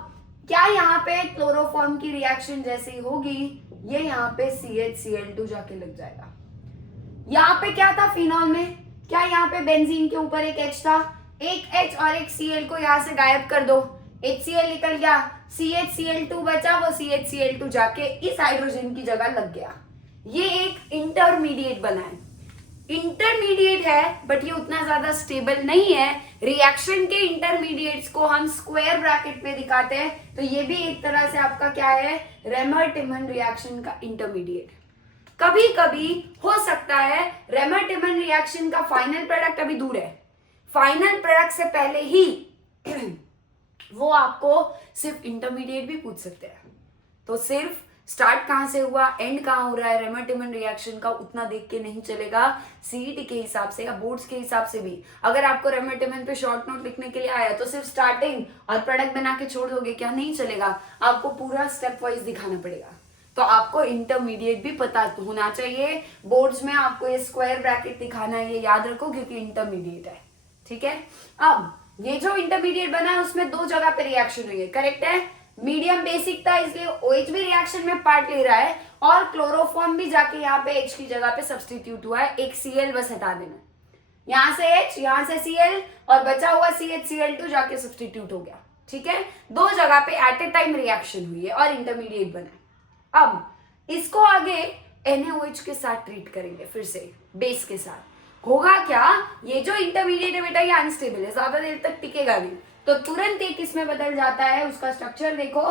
क्या यहाँ पे क्लोरोफॉर्म की रिएक्शन जैसे ही होगी, ये यहाँ पे CH जाके लग जाएगा। यहाँ पे क्या था फिनॉल में, क्या यहाँ पे बेंजीन के ऊपर एक H था, एक H और एक Cl को यहाँ से गायब कर दो, HCl निकल गया, CHCl2 बचा, वो CHCl2 जाके इस हाइड्रोजन की जगह लग गया, ये एक इंटरमीडिएट बना है। इंटरमीडिएट है बट ये उतना ज्यादा स्टेबल नहीं है। रिएक्शन के इंटरमीडिएट्स को हम स्क्वायर ब्रैकेट में दिखाते हैं, तो ये भी एक तरह से आपका क्या है, रेमर-टिमन रिएक्शन का इंटरमीडिएट। कभी कभी हो सकता है रेमर-टिमन रिएक्शन का फाइनल प्रोडक्ट अभी दूर है, फाइनल प्रोडक्ट से पहले ही वो आपको सिर्फ इंटरमीडिएट भी पूछ सकते हैं। तो सिर्फ स्टार्ट कहां से हुआ, एंड कहां हो रहा है रेमर-टिमन रिएक्शन का, उतना देख के नहीं चलेगा। सीईटी के हिसाब से या बोर्ड्स के हिसाब से भी अगर आपको रेमर-टिमन पे शॉर्ट नोट लिखने के लिए आया तो सिर्फ स्टार्टिंग और प्रोडक्ट बना के छोड़ दोगे क्या, नहीं चलेगा, आपको पूरा स्टेप वाइज दिखाना पड़ेगा। तो आपको इंटरमीडिएट भी पता होना चाहिए। बोर्ड्स में आपको ये स्क्वायर ब्रैकेट दिखाना है, ये याद रखो, क्योंकि इंटरमीडिएट है। ठीक है, अब ये जो इंटरमीडिएट बना है उसमें दो जगह पे रिएक्शन हुई है, करेक्ट है। मीडियम बेसिक था इसलिए OH भी रिएक्शन में पार्ट ले रहा है, और क्लोरोफॉर्म भी जाके यहाँ पे H की जगह पे सब्सटीट्यूट हुआ है। एक Cl बस हटा देना, यहाँ से H, यहाँ से Cl, और बचा हुआ CH जाके सब्सटीट्यूट हो गया। ठीक है, दो जगह पे एट ए टाइम रिएक्शन हुई है और इंटरमीडिएट बना है। अब इसको आगे NaOH के साथ ट्रीट करेंगे, फिर से बेस के साथ। होगा क्या, ये जो इंटरमीडिएट है बेटा ये अनस्टेबल है, ज्यादा देर तक टिकेगा नहीं, तो तुरंत एक इसमें बदल जाता है। उसका स्ट्रक्चर देखो,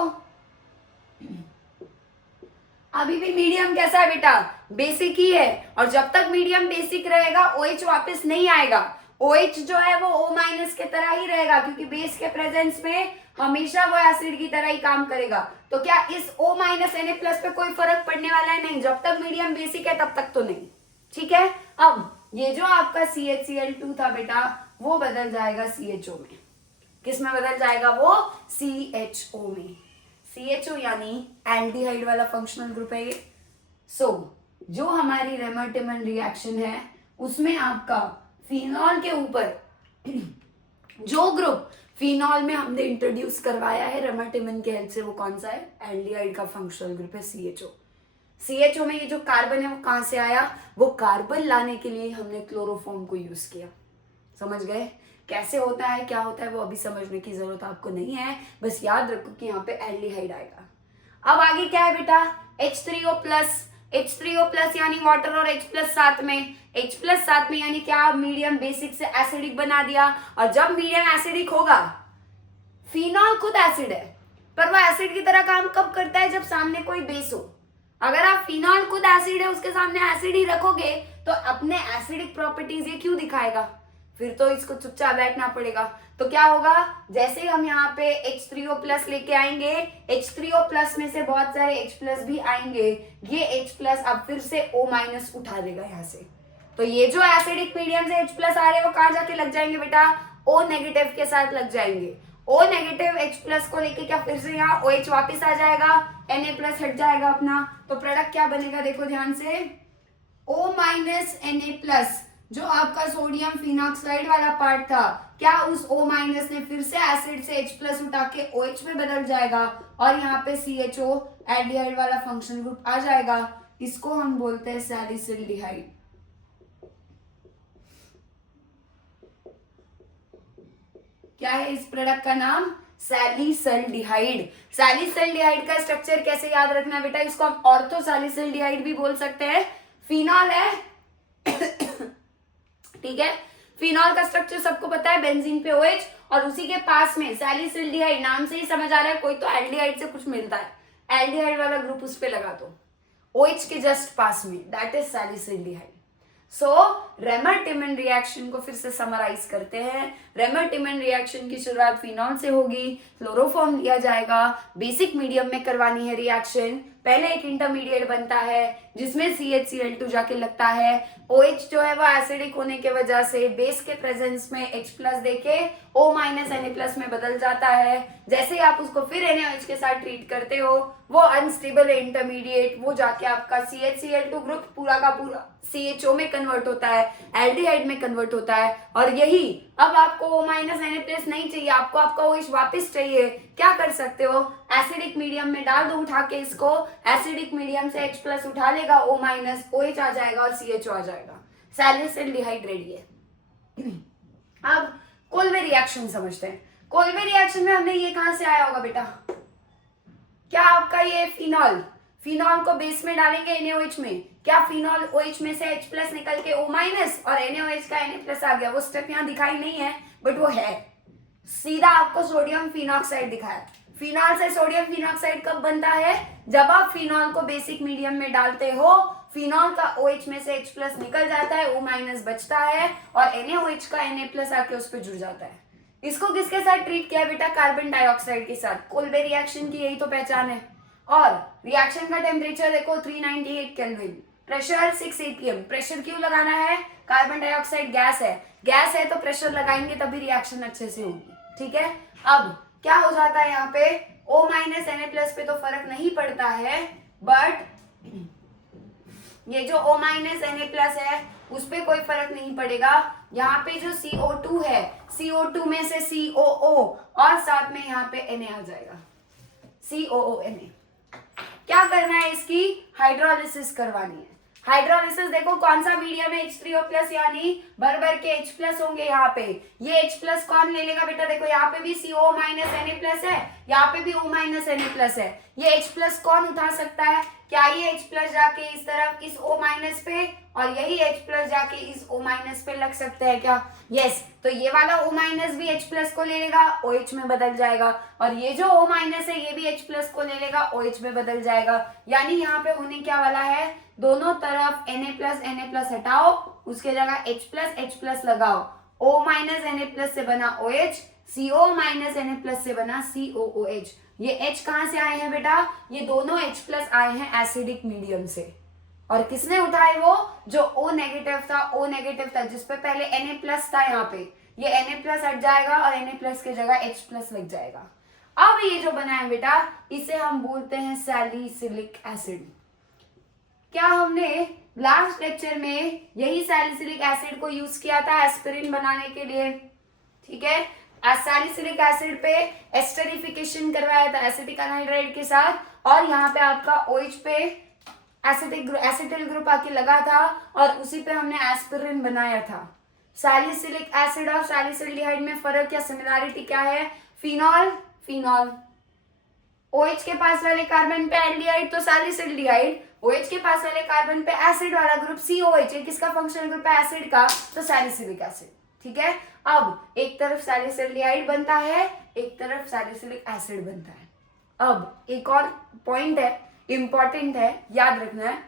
अभी भी मीडियम कैसा है बेटा, बेसिक ही है, और जब तक मीडियम बेसिक रहेगा OH वापस नहीं आएगा। OH जो है वो O- के तरह ही रहेगा, क्योंकि बेस के प्रेजेंस में हमेशा वो एसिड की तरह ही काम करेगा। तो क्या इस O- Na+ पे कोई फर्क पड़ने वाला है, नहीं, जब तक मीडियम बेसिक है तब तक तो नहीं। ठीक है, अब ये जो आपका CHCl2 था बेटा वो बदल जाएगा CHO में। किस में बदल जाएगा वो, CHO में। CHO यानी एल्डिहाइड वाला फंक्शनल ग्रुप है ये। जो हमारी रेमर-टिमन रिएक्शन है उसमें आपका फिनॉल के ऊपर जो ग्रुप फिनॉल में हमने इंट्रोड्यूस करवाया है रेमर-टिमन के हेल्प से, वो कौन सा है, एल्डिहाइड का फंक्शनल ग्रुप है CHO। CHO में ये जो कार्बन है वो कहां से आया, वो कार्बन लाने के लिए हमने क्लोरोफॉर्म को यूज किया। समझ गए कैसे होता है, क्या होता है, वो अभी समझने की जरूरत आपको नहीं है, बस याद रखो कि यहाँ पे एल्डिहाइड आएगा। अब आगे क्या है बेटा, H3O+ यानी वाटर, और H+ साथ में, H+ साथ में यानी क्या, मीडियम बेसिक से एसिडिक बना दिया। और जब मीडियम एसिडिक होगा, फिनॉल खुद एसिड है, पर वो एसिड की तरह काम कब करता है, जब सामने कोई बेस हो। अगर आप फिनॉल खुद एसिड है उसके सामने एसिड ही रखोगे तो अपने एसिडिक प्रॉपर्टीज ये क्यों दिखाएगा, फिर तो इसको चुपचाप बैठना पड़ेगा। तो क्या होगा, जैसे ही हम यहाँ पे H3O+ लेके आएंगे, H3O+ में से बहुत सारे H+ भी आएंगे, ये H+ अब फिर से O- उठा देगा यहाँ से। तो ये जो एसिडिक मीडियम से H+ आ रहे हैं वो कहाँ जाके लग जाएंगे बेटा, O- के साथ लग जाएंगे। O- H+ को लेके क्या फिर से यहाँ OH वापिस आ जाएगा, Na+ हट जाएगा अपना, तो प्रोडक्ट क्या बनेगा देखो ध्यान से, O- Na+, जो आपका सोडियम फिनॉक्साइड वाला पार्ट था, क्या उस O- ने फिर से एसिड से H+ उठा के OH में बदल जाएगा, और यहाँ पे CHO एल्डिहाइड वाला फंक्शन ग्रुप आ जाएगा। इसको हम बोलते हैं सैलिसिल्डिहाइड। क्या है इस प्रोडक्ट का नाम, सैलिसिल्डिहाइड। सैलिसिल्डिहाइड का स्ट्रक्चर कैसे याद रखना है बेटा, इसको हम ऑर्थोसैलिसिल्डिहाइड भी बोल सकते हैं। फिनॉल है ठीक है, फिनॉल का स्ट्रक्चर सबको पता है, बेंजीन पे OH, और उसी के पास में सैलिसिल्डिहाइड, नाम से ही समझ आ रहा है कोई तो एल्डिहाइड से कुछ मिलता है, एल्डिहाइड वाला ग्रुप उस पे लगा दो, OH के जस्ट पास में, दैट इज सैलिसिल्डिहाइड। रेमर-टिमन रिएक्शन को फिर से समराइज करते हैं। रेमर-टिमन रिएक्शन की शुरुआत फिनॉल से होगी, क्लोरोफॉर्म दिया जाएगा, बेसिक मीडियम में करवानी है रिएक्शन, पहले एक इंटरमीडिएट बनता है जिसमें CHCl2 जाके लगता है, OH जो है वो एसिडिक होने के वजह से बेस के प्रेजेंस में H+ देके O- Na+ में बदल जाता है। जैसे ही आप उसको फिर NaOH के साथ ट्रीट करते हो, वो अनस्टेबल है इंटरमीडिएट, वो जाके आपका CHCl2 ग्रुप पूरा का पूरा CHO में कन्वर्ट होता है, एल्डिहाइड में कन्वर्ट होता है। और यही अब आपको O- Na+ नहीं चाहिए, आपको आपका OH वापस चाहिए, क्या कर सकते हो, एसिडिक मीडियम में डाल दो उठा के इसको, एसिडिक मीडियम से H+ उठा लेगा, O-, OH आ जाएगा और CHO आ जाएगा, सैलिसिल्डिहाइड रेडी है। अब कोल्वे रिएक्शन समझते हैं। कोल्वे रिएक्शन में हमने ये कहां से आया होगा बेटा, क्या आपका ये फिनॉल फिनॉल को बेस में डालेंगे NaOH में, क्या फिनॉल OH में से H+ निकल के O- और NaOH का Na+ आ गया। वो स्टेप यहाँ दिखाई नहीं है बट वो है। सीधा आपको सोडियम फिनॉक्साइड दिखाया। फिनॉल से सोडियम फिनॉक्साइड कब बनता है? जब आप फिनॉल को बेसिक मीडियम में डालते हो, फिनॉल का OH में से H+ निकल जाता है, O- बचता है और NaOH का Na+ आके उस पर जुड़ जाता है। इसको किसके साथ ट्रीट किया बेटा? कार्बन डाइऑक्साइड के साथ। कोल्बे रिएक्शन की यही तो पहचान है। और रिएक्शन का टेम्परेचर देखो 398 केल्विन, प्रेशर 6 atm। प्रेशर क्यों लगाना है? कार्बन डाइऑक्साइड गैस है तो प्रेशर लगाएंगे तभी रिएक्शन अच्छे से होगी। ठीक है, अब क्या हो जाता है यहाँ पे? O- Na+ पे तो फर्क नहीं पड़ता है, बट ये जो O- Na+ है उस पे कोई फर्क नहीं पड़ेगा। यहाँ पे जो CO2 है, CO2 में से COO और साथ में यहाँ पे Na आ जाएगा, COONA। क्या करना है? इसकी हाइड्रोलिसिस करवानी है। हाइड्रोलिसिस देखो कौन सा मीडियम है? H3O+, यानी भर भर के H+ होंगे यहाँ पे। ये H+ कौन ले लेगा बेटा? देखो यहाँ पे भी CO- Na+ है, यहाँ पे भी O- Na+ है। ये H+ कौन उठा सकता है? क्या ये H+ जाके इस तरफ इस O- पे और यही H+ जाके इस O- पे लग सकते हैं क्या? यस। तो ये वाला O- भी H+ को ले लेगा, OH में बदल जाएगा, और ये जो O- है ये भी H+ को ले लेगा, OH में बदल जाएगा। यानी यहाँ पे होने क्या वाला है? दोनों तरफ Na+ हटाओ, उसके जगह H+ लगाओ। O- Na+ से बना OH, CO- Na+ से बना COOH। ये H कहां से आए हैं बेटा? ये दोनों H+ आए हैं एसिडिक मीडियम से। और किसने उठाए? वो जो O- था जिसपे पहले Na+ था। यहाँ पे ये Na+ हट जाएगा और Na+ की जगह H+ लग जाएगा। अब ये जो बना है बेटा, इसे हम बोलते हैं सैलिसिलिक एसिड। क्या हमने लास्ट लेक्चर में यही सैलिसिलिक एसिड को यूज किया था एस्पिरिन बनाने के लिए? ठीक है, सैलिसिलिक एसिड पे एस्टरिफिकेशन करवाया था एसिटिक एनहाइड्राइड के साथ, और यहाँ पे आपका OH पे एसिटिल ग्रुप आके लगा था और उसी पे हमने एस्पिरिन बनाया था। सैलिसिलिक एसिड और सैलिसिल्डिहाइड में फर्क या सिमिलरिटी क्या है? फिनॉल OH के पास वाले कार्बन पे एल्डिहाइड तो सैलिसिल्डिहाइड, OH के पास वाले कार्बन पे एसिड वाला ग्रुप COH है, किसका फंक्शनल ग्रुप है? एसिड का, तो सैलिसिलिक एसिड। ठीक है, अब एक तरफ सैलिसिल्डिहाइड बनता है, एक तरफ सैलिसिलिक एसिड बनता है। अब एक और पॉइंट है, इंपॉर्टेंट है, याद रखना है।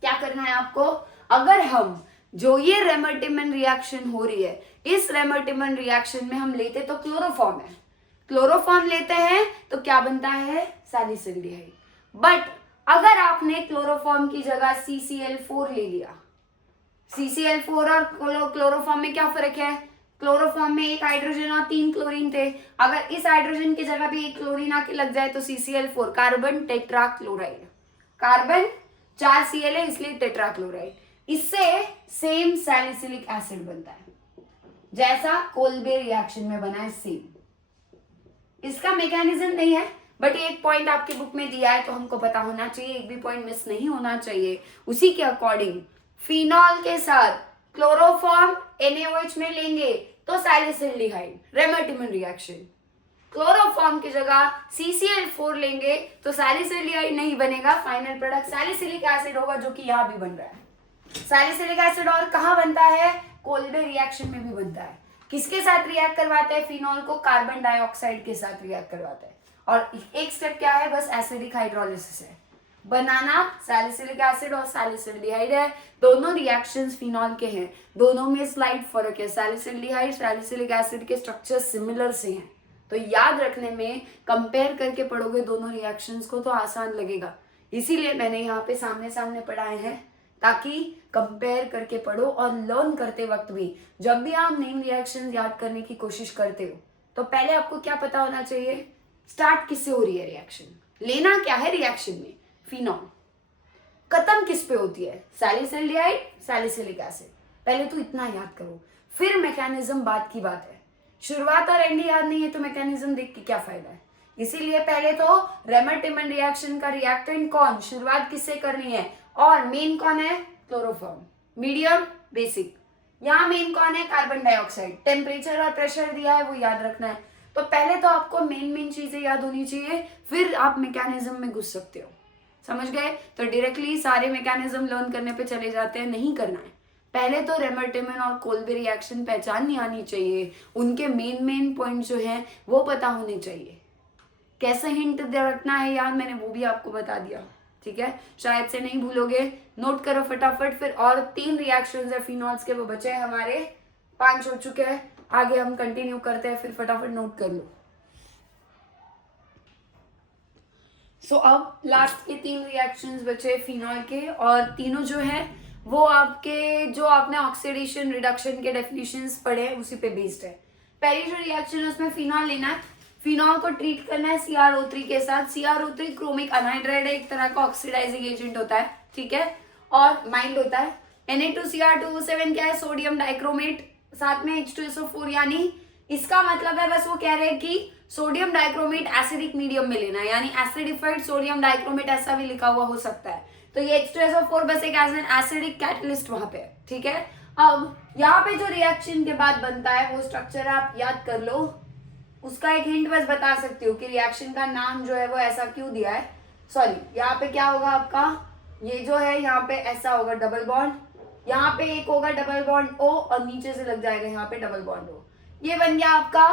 क्या करना है आपको? अगर हम जो ये रेमर्टिमन रिएक्शन हो रही है, इस रेमर्टिमन रिएक्शन में हम लेते तो क्लोरोफॉर्म है, क्लोरोफॉर्म लेते हैं तो क्या बनता है? सैलिसिल्डिहाइड। बट अगर आपने क्लोरोफॉर्म की जगह CCl4 ले लिया, CCl4 और क्लोरोफॉर्म में क्या फर्क है? क्लोरोफॉर्म में एक हाइड्रोजन और 3 क्लोरीन थे, अगर इस हाइड्रोजन की जगह भी एक क्लोरीन आके लग जाए तो CCl4, carbon tetrachloride. Carbon 4 Cl है इसलिए टेट्राक्लोराइड। इससे सेम सैलिसिलिक एसिड बनता है जैसा कोल्बे रिएक्शन में बना है, सेम। इसका मैकेनिज्म नहीं है, बट एक पॉइंट आपके बुक में दिया है तो हमको पता होना चाहिए, एक भी पॉइंट मिस नहीं होना चाहिए। उसी के अकॉर्डिंग फिनॉल के साथ क्लोरोफॉर्म NaOH में लेंगे तो सैलिसिल्डिहाइड, रेमर्टिमन रिएक्शन। क्लोरोफॉर्म की जगह CCl4 लेंगे तो सैलिसिल्डिहाइड नहीं बनेगा, फाइनल प्रोडक्ट सैलिसिलिक एसिड होगा, जो कि यहाँ भी बन रहा है। सैलिसिलिक एसिड और कहाँ बनता है? कोल्बे रिएक्शन में भी बनता है। किसके साथ रिएक्ट करवाते हैं फिनॉल को? कार्बन डाइऑक्साइड के साथ रिएक्ट करवाते हैं। और एक स्टेप क्या है? बस एसिडिक हाइड्रोलिसिस है। बनाना सैलिसिलिक एसिड और सैलिसिल्डिहाइड है, दोनों रिएक्शंस फिनॉल के हैं, दोनों में स्लाइट फर्क है। सैलिसिल्डिहाइड सैलिसिलिक एसिड के स्ट्रक्चर सिमिलर से हैं, तो याद रखने में कंपेयर करके पढ़ोगे दोनों रिएक्शंस को तो आसान लगेगा। इसीलिए मैंने यहाँ पे सामने सामने पढ़ाए हैं, ताकि कंपेयर करके पढ़ो। और लर्न करते वक्त भी जब भी आप नेम रिएक्शन याद करने की कोशिश करते हो तो पहले आपको क्या पता होना चाहिए? स्टार्ट किससे हो रही है रिएक्शन, लेना क्या है रिएक्शन में? फिनॉल। खत्म किस पे होती है? सैलिसिल्डिहाइड सैलिसिलिक एसिड। पहले तो इतना याद करो, फिर मैकेनिज्म बाद की बात है। शुरुआत और एंड याद नहीं है तो मैकेनिज्म देख के क्या फायदा है? इसीलिए पहले तो रेमर्टिमन रिएक्शन का रिएक्टेंट कौन, शुरुआत किससे करनी है, और मेन कौन है? Chloroform, medium basic. यहाँ मेन कौन है? Carbon dioxide. टेम्परेचर और प्रेशर दिया है वो याद रखना है। तो पहले तो आपको मेन चीजें याद होनी चाहिए, फिर आप मैकेनिज्म में घुस सकते हो। समझ गए? तो डायरेक्टली सारे मैकेनिज्म लर्न करने पे चले जाते हैं, नहीं करना है। पहले तो रेमर्टिमन और कोल्बे रिएक्शन पहचाननी आनी चाहिए, उनके मेन पॉइंट जो हैं वो पता होने चाहिए। कैसे हिंट रखना है यार, मैंने वो भी आपको बता दिया, ठीक है? शायद से नहीं भूलोगे, नोट करो फटाफट। फिर और 3 रिएक्शंस है फिनॉल्स के, वो बचे हैं हमारे, 5 हो चुके हैं। आगे हम कंटिन्यू करते हैं, फिर फटाफट नोट कर लो। सो अब लास्ट के 3 रिएक्शंस बचे फिनॉल के, और तीनों जो है वो आपके, जो आपने ऑक्सीडेशन रिडक्शन के डेफिनेशंस पढ़े हैं उसी पे बेस्ड है। पहली जो रिएक्शन है उसमें फिनॉल लेना है, फिनॉल को ट्रीट करना है CrO3 के साथ। CrO3 क्रोमिक अनहाइड्राइड है, एक तरह का ऑक्सीडाइजिंग एजेंट होता है, ठीक है, और माइल्ड होता है। Na2Cr2O7 क्या है? सोडियम डाइक्रोमेट, साथ में H2SO4, यानी इसका मतलब है बस वो कह रहे हैं कि सोडियम डाइक्रोमेट एसिडिक मीडियम में लेना है, यानी एसिडिफाइड सोडियम डाइक्रोमेट ऐसा भी लिखा हुआ हो सकता है। तो ये H2SO4 बस एक एज एन एसिडिक कैटलिस्ट वहां पे, ठीक है। अब यहाँ पे जो रिएक्शन के बाद बनता है वो स्ट्रक्चर आप याद कर लो, उसका एक हिंट बस बता सकती हूँ कि रिएक्शन का नाम जो है वो ऐसा क्यों दिया है। सॉरी, यहाँ पे क्या होगा आपका, ये जो है यहाँ पे ऐसा होगा डबल बॉन्ड, यहाँ पे एक होगा डबल बॉन्ड O और नीचे से लग जाएगा यहाँ पे डबल बॉन्ड O। ये बन गया आपका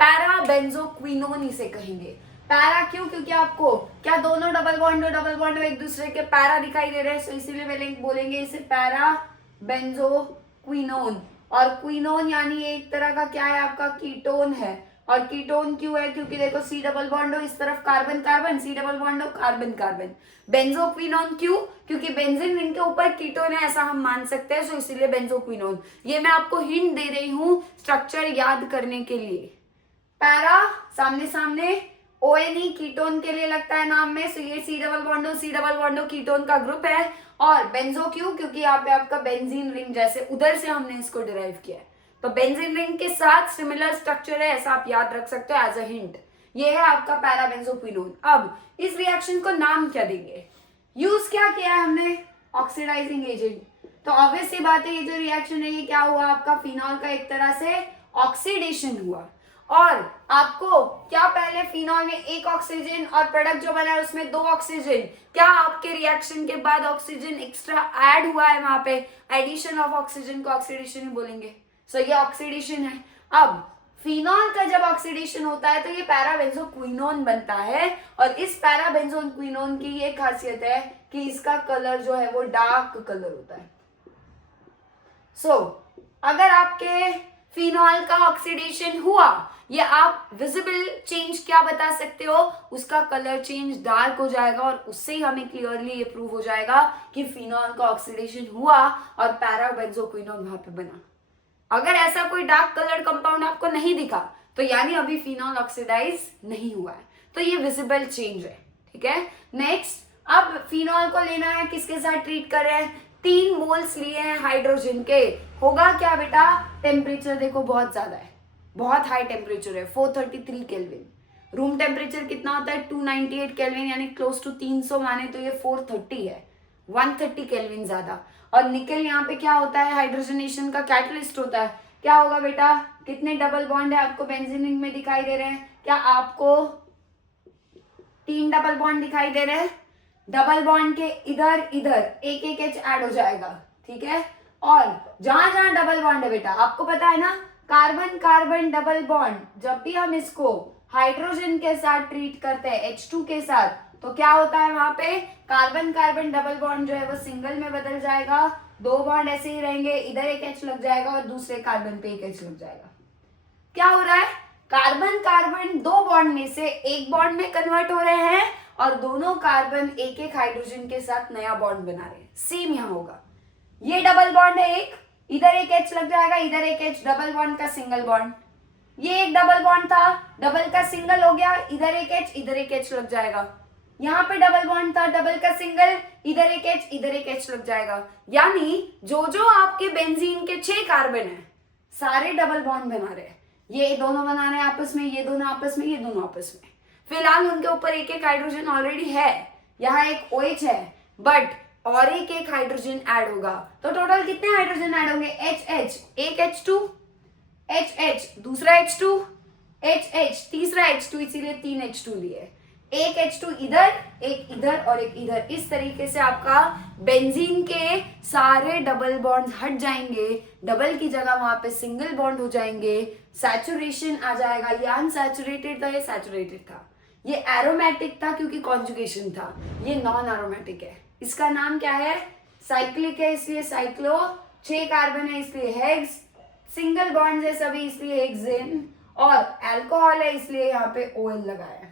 पैरा बेंजोक्विनोन, इसे कहेंगे। पैरा क्यों? क्योंकि आपको क्या दोनों डबल बॉन्ड एक दूसरे के पैरा दिखाई दे रहे हैं, सो इसीलिए वे बोलेंगे इसे पैरा बेंजोक्विनोन। और क्विनोन यानी एक तरह का क्या है आपका, कीटोन है। और कीटोन क्यों है? क्योंकि देखो C डबल बॉन्ड हो, इस तरफ carbon carbon, C double bond हो, कार्बन कार्बन। बेंजोक्विनोन क्यों? क्योंकि बेंजीन रिंग के ऊपर कीटोन है, ऐसा हम मान सकते हैं, सो इसीलिए बेंजोक्विनोन। ये मैं आपको हिंट दे रही हूँ स्ट्रक्चर याद करने के लिए। पैरा सामने सामने, ONE कीटोन के लिए लगता है नाम में, सो ये C डबल बॉन्डो कीटोन का ग्रुप है। और बेंजो क्यों? क्योंकि यहाँ पे आपका बेंजीन रिंग जैसे उधर से हमने इसको डिराइव किया है, तो बेंजीन रिंग के साथ सिमिलर स्ट्रक्चर है, ऐसा आप याद रख सकते हो एज अ हिंट। ये है आपका पैराबेंजोक्विनोन। अब इस रिएक्शन को नाम क्या देंगे? यूज क्या किया है हमने? Oxidising agent. तो ऑब्वियस सी बात है, ये जो रिएक्शन है ये क्या हुआ आपका, फिनॉल का एक तरह से ऑक्सीडेशन हुआ। और आपको क्या पहले फिनॉल में एक ऑक्सीजन और प्रोडक्ट जो बना है उसमें 2 ऑक्सीजन, क्या आपके रिएक्शन के बाद ऑक्सीजन एक्स्ट्रा ऐड हुआ है? वहां पे एडिशन ऑफ ऑक्सीजन को ऑक्सीडेशन ही बोलेंगे, सो ये ऑक्सीडेशन है। अब फिनॉल का जब ऑक्सीडेशन होता है तो ये पैराबेंजोक्विनोन बनता है, और इस पैराबेंजोक्विनोन की ये खासियत है कि इसका कलर जो है वो डार्क कलर होता है। सो अगर आपके फिनॉल का ऑक्सीडेशन हुआ, ये आप विजिबल चेंज क्या बता सकते हो? उसका कलर चेंज डार्क हो जाएगा, और उससे ही हमें क्लियरली ये प्रूव हो जाएगा कि फिनॉल का ऑक्सीडेशन हुआ और पैराबेंजोक्विनोन वहां पे बना। अगर ऐसा कोई डार्क कलर कंपाउंड आपको नहीं दिखा तो यानी अभी फिनॉल ऑक्सीडाइज नहीं हुआ है, तो ये विजिबल चेंज है, ठीक है। नेक्स्ट, अब फिनॉल को लेना है, किसके साथ ट्रीट कर रहे हैं? 3 मोल्स लिए हैं हाइड्रोजन के। होगा क्या बेटा? टेम्परेचर देखो बहुत ज्यादा है, बहुत हाई टेम्परेचर है, 433 केल्विन। रूम टेम्परेचर कितना होता है? 298 केल्विन, यानी क्लोज टू 300 माने तो ये 430 है, 130 केल्विन ज्यादा। और निकल यहाँ पे क्या होता है? हाइड्रोजनेशन का कैटलिस्ट होता है। क्या होगा बेटा? कितने डबल बॉन्ड है आपको बेंजीन रिंग में दिखाई दे रहे हैं? क्या आपको 3 डबल बॉन्ड दिखाई दे रहे हैं? डबल बॉन्ड के इधर इधर एक एक H ऐड हो जाएगा, ठीक है। और जहां जहां डबल बॉन्ड है बेटा, आपको पता है ना, कार्बन कार्बन डबल बॉन्ड, जब भी हम इसको हाइड्रोजन के साथ ट्रीट करते हैं H2 के साथ, तो क्या होता है वहां पे? कार्बन कार्बन डबल बॉन्ड जो है वो सिंगल में बदल जाएगा, 2 बॉन्ड ऐसे ही रहेंगे, इधर एक H लग जाएगा और दूसरे कार्बन पे एक H लग जाएगा। क्या हो रहा है? कार्बन कार्बन 2 बॉन्ड में से एक बॉन्ड में कन्वर्ट हो रहे हैं, और दोनों कार्बन एक एक हाइड्रोजन के साथ नया बॉन्ड बना रहे हैं। सेम यहां होगा, ये डबल बॉन्ड है एक, इधर एक H लग जाएगा, इधर एक H, डबल बॉन्ड का सिंगल बॉन्ड। ये एक डबल बॉन्ड था, डबल का सिंगल हो गया, इधर एक H, इधर एक H लग जाएगा। यहाँ पे डबल बॉन्ड था, डबल का सिंगल, इधर एक H, इधर एक H लग जाएगा। यानी जो जो आपके बेंजीन के 6 कार्बन है, सारे डबल बॉन्ड बना रहे हैं। ये दोनों बना रहे हैं आपस में, ये दोनों आपस में, ये दोनों आपस में। फिलहाल उनके ऊपर एक एक हाइड्रोजन ऑलरेडी है, यहाँ एक OH है, बट और एक एक हाइड्रोजन ऐड होगा, तो टोटल कितने हाइड्रोजन ऐड होंगे? HH, एक H2, HH, दूसरा H2, HH, तीसरा H2, इसीलिए 3 H2 लिए। एक H2 इधर, एक इधर और एक इधर। इस तरीके से आपका बेंजीन के सारे डबल बॉन्ड हट जाएंगे, डबल की जगह वहां पे सिंगल बॉन्ड हो जाएंगे, सैचुरेशन आ जाएगा। ये अनसैचुरेटेड था, ये सैचुरेटेड था। ये एरोमेटिक था क्योंकि कॉन्जुगेशन था, ये नॉन एरोमेटिक है। इसका नाम क्या है? साइक्लिक है इसलिए साइक्लो, 6 कार्बन है इसलिए हेक्स, सिंगल बॉन्ड है सभी इसलिए हेक्सेन, और अल्कोहल है इसलिए यहाँ पे OL लगाया।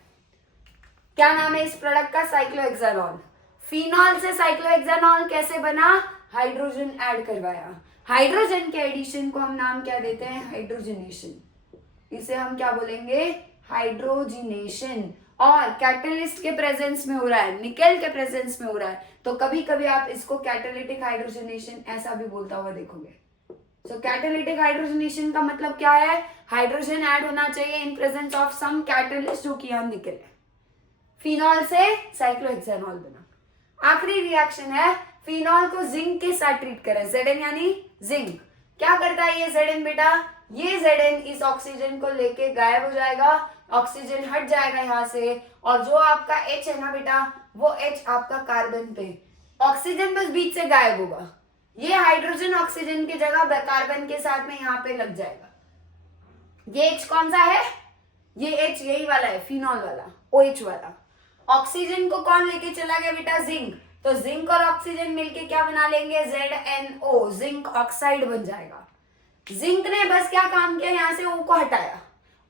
क्या नाम है इस प्रोडक्ट का? साइक्लोहेक्सानॉल। फिनॉल से साइक्लोहेक्सानॉल कैसे बना? हाइड्रोजन ऐड करवाया। हाइड्रोजन के एडिशन को हम नाम क्या देते हैं? हाइड्रोजनेशन। इसे हम क्या बोलेंगे? हाइड्रोजिनेशन। और कैटलिस्ट के प्रेजेंस में हो रहा है, निकेल के प्रेजेंस में हो रहा है, तो कभी कभी आप इसको कैटालिटिक हाइड्रोजनेशन ऐसा भी बोलता हुआ देखोगे। सो कैटालिटिक हाइड्रोजनेशन का मतलब क्या है? हाइड्रोजन ऐड होना चाहिए in presence of some catalyst, जो कि यहाँ निकेल है। फिनॉल से साइक्लोहेक्सानॉल बना। आखिरी रिएक्शन है, फिनॉल को जिंक के साथ ट्रीट करें। Zn यानी जिंक। क्या करता है ये Zn बेटा? ये Zn इस ऑक्सीजन को लेके गायब हो जाएगा, ऑक्सीजन हट जाएगा यहाँ से, और जो आपका H है ना बेटा, वो H आपका कार्बन पे, ऑक्सीजन बस बीच से गायब होगा। ये हाइड्रोजन ऑक्सीजन की जगह कार्बन के साथ में यहाँ पे लग जाएगा। ये H कौन सा है? ये H यही वाला है, फिनॉल वाला, OH वाला। ऑक्सीजन को कौन लेके चला गया बेटा? जिंक। तो जिंक और ऑक्सीजन मिलके क्या बना लेंगे? ZnO, जिंक ऑक्साइड बन जाएगा। जिंक ने बस क्या काम किया? यहाँ से O को हटाया,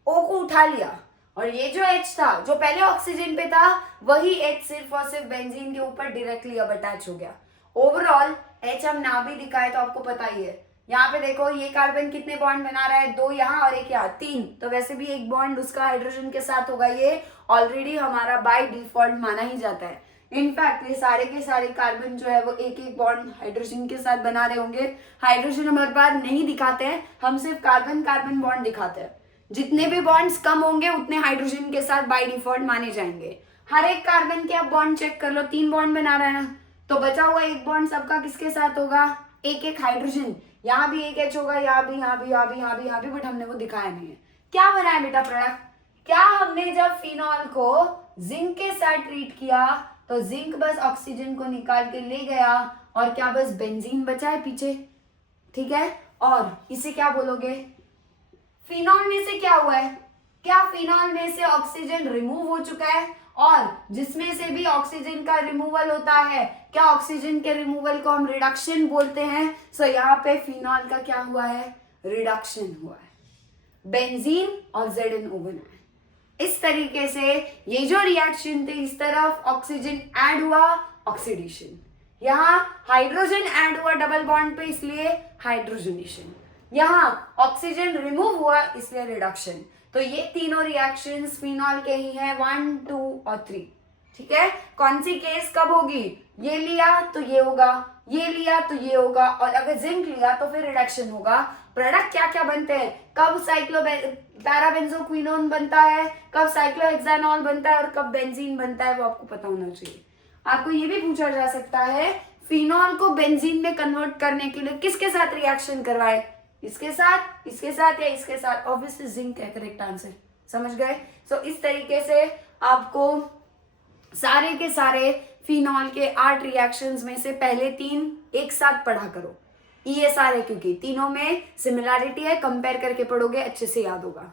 O को उठा लिया, और ये जो H था, जो पहले ऑक्सीजन पे था, वही H सिर्फ और सिर्फ बेंजीन के ऊपर डायरेक्टली अब अटैच हो गया। ओवरऑल H हम ना भी दिखाए तो आपको पता ही है। यहाँ पे देखो, ये कार्बन कितने बॉन्ड बना रहा है? 2 यहाँ और 1 यहाँ, 3। तो वैसे भी एक बॉन्ड उसका हाइड्रोजन के साथ होगा, ये ऑलरेडी हमारा बाय डिफॉल्ट माना ही जाता है। इनफैक्ट ये सारे के सारे कार्बन जो है वो एक एक बॉन्ड हाइड्रोजन के साथ बना रहे होंगे। हाइड्रोजन हम हर बार नहीं दिखाते हैं, हम सिर्फ कार्बन कार्बन बॉन्ड दिखाते हैं। जितने भी बॉन्ड्स कम होंगे उतने हाइड्रोजन के साथ बाय डिफॉल्ट माने जाएंगे। हर एक कार्बन के आप बॉन्ड चेक कर लो, 3 बॉन्ड बना रहा है ना, तो बचा हुआ एक बॉन्ड सबका किसके साथ होगा? एक एक हाइड्रोजन। यहाँ भी एक H होगा, यहाँ भी, यहाँ भी, यहाँ भी, यहाँ भी, यहाँ भी, बट हमने वो दिखाया नहीं है। क्या बना है बेटा प्रोडक्ट? क्या हमने जब फिनॉल को जिंक के साथ ट्रीट किया तो जिंक बस ऑक्सीजन को निकाल के ले गया, और क्या बस बेंजीन बचा है पीछे, ठीक है? और इसे क्या बोलोगे? फिनॉल में से क्या हुआ है? क्या फिनॉल में से ऑक्सीजन रिमूव हो चुका है? और जिसमें से भी ऑक्सीजन का रिमूवल होता है, क्या ऑक्सीजन के रिमूवल को हम रिडक्शन बोलते हैं? सो यहाँ पे फिनॉल का क्या हुआ है? रिडक्शन हुआ है, बेंजीन और ZnO बना है। इस तरीके से ये जो रिएक्शन थी, इस तरफ ऑक्सीजन ऐड हुआ, ऑक्सीडेशन, यहाँ हाइड्रोजन ऐड हुआ डबल बॉन्ड पे, इसलिए हाइड्रोजनेशन, यहाँ ऑक्सीजन रिमूव हुआ इसलिए रिडक्शन। तो ये तीनों रिएक्शंस फिनॉल के ही हैं, 1, 2 और 3, ठीक है? कौन सी केस कब होगी? ये लिया तो ये होगा, ये लिया तो ये होगा, और अगर जिंक लिया तो फिर रिडक्शन होगा। प्रोडक्ट क्या क्या बनते हैं? कब पैराबेंजोक्विनोन बनता है, कब साइक्लोहेक्सानॉल बनता है, और कब बेंजीन बनता है, वो आपको पता होना चाहिए। आपको ये भी पूछा जा सकता है, फिनॉल को बेंजीन में कन्वर्ट करने के लिए किसके साथ रिएक्शन करवाए? इसके साथ, इसके साथ या इसके साथ? ऑब्वियसली जिंक है करेक्ट आंसर। समझ गए? सो इस तरीके से आपको सारे के सारे फिनॉल के 8 रिएक्शंस में से पहले 3 एक साथ पढ़ा करो। ESR है क्योंकि तीनों में सिमिलैरिटी है, कंपेयर करके पढ़ोगे अच्छे से याद होगा।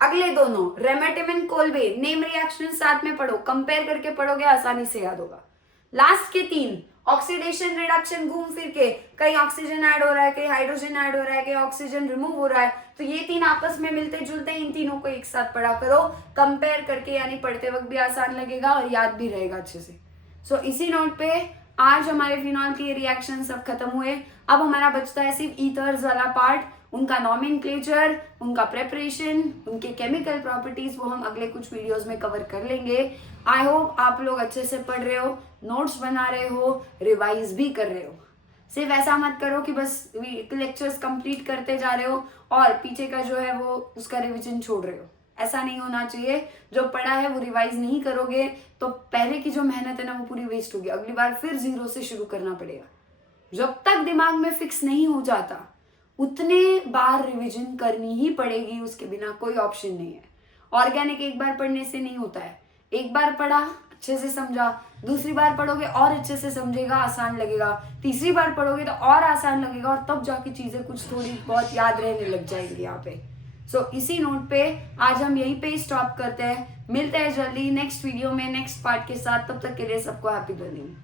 अगले दोनों रेमेटिमिन कोल्बे नेम रिएक्शन साथ में पढ़ो, कंपेयर करके पढ़ोगे आसानी से याद होगा। लास्ट के 3 ऑक्सीडेशन रिडक्शन, घूम फिर के कहीं ऑक्सीजन ऐड हो रहा है, कहीं हाइड्रोजन ऐड हो रहा है, कहीं ऑक्सीजन रिमूव हो रहा है, तो ये 3 आपस में मिलते जुलते, इन तीनों को एक साथ पढ़ा करो कंपेयर करके, यानी पढ़ते वक्त भी आसान लगेगा और याद भी रहेगा अच्छे से। सो इसी नोट पे आज हमारे फिनॉल के रिएक्शन सब खत्म हुए। अब हमारा बचता है सिर्फ ईथर्स वाला पार्ट, उनका नॉमेनक्लेचर, उनका प्रेपरेशन, उनके केमिकल प्रॉपर्टीज, वो हम अगले कुछ वीडियोस में कवर कर लेंगे। आई होप आप लोग अच्छे से पढ़ रहे हो, नोट्स बना रहे हो, रिवाइज भी कर रहे हो। सिर्फ ऐसा मत करो कि बस लेक्चर्स कंप्लीट करते जा रहे हो और पीछे का जो है वो उसका रिविजन छोड़ रहे हो। ऐसा नहीं होना चाहिए। जो पढ़ा है वो रिवाइज नहीं करोगे तो पहले की जो मेहनत है ना वो पूरी वेस्ट होगी, अगली बार फिर 0 से शुरू करना पड़ेगा। जब तक दिमाग में फिक्स नहीं हो जाता उतने बार रिवीजन करनी ही पड़ेगी, उसके बिना कोई ऑप्शन नहीं है। ऑर्गेनिक एक बार पढ़ने से नहीं होता है, एक बार पढ़ा, अच्छे से समझा, दूसरी बार पढ़ोगे और अच्छे से समझेगा, आसान लगेगा, तीसरी बार पढ़ोगे तो और आसान लगेगा, और तब जाके चीज़ें कुछ थोड़ी बहुत याद रहने लग जाएंगी यहाँ पे। सो इसी नोट पे आज हम यहीं पे स्टॉप करते हैं। मिलते हैं जल्दी नेक्स्ट वीडियो में नेक्स्ट पार्ट के साथ। तब तक के लिए सबको हैप्पी लर्निंग।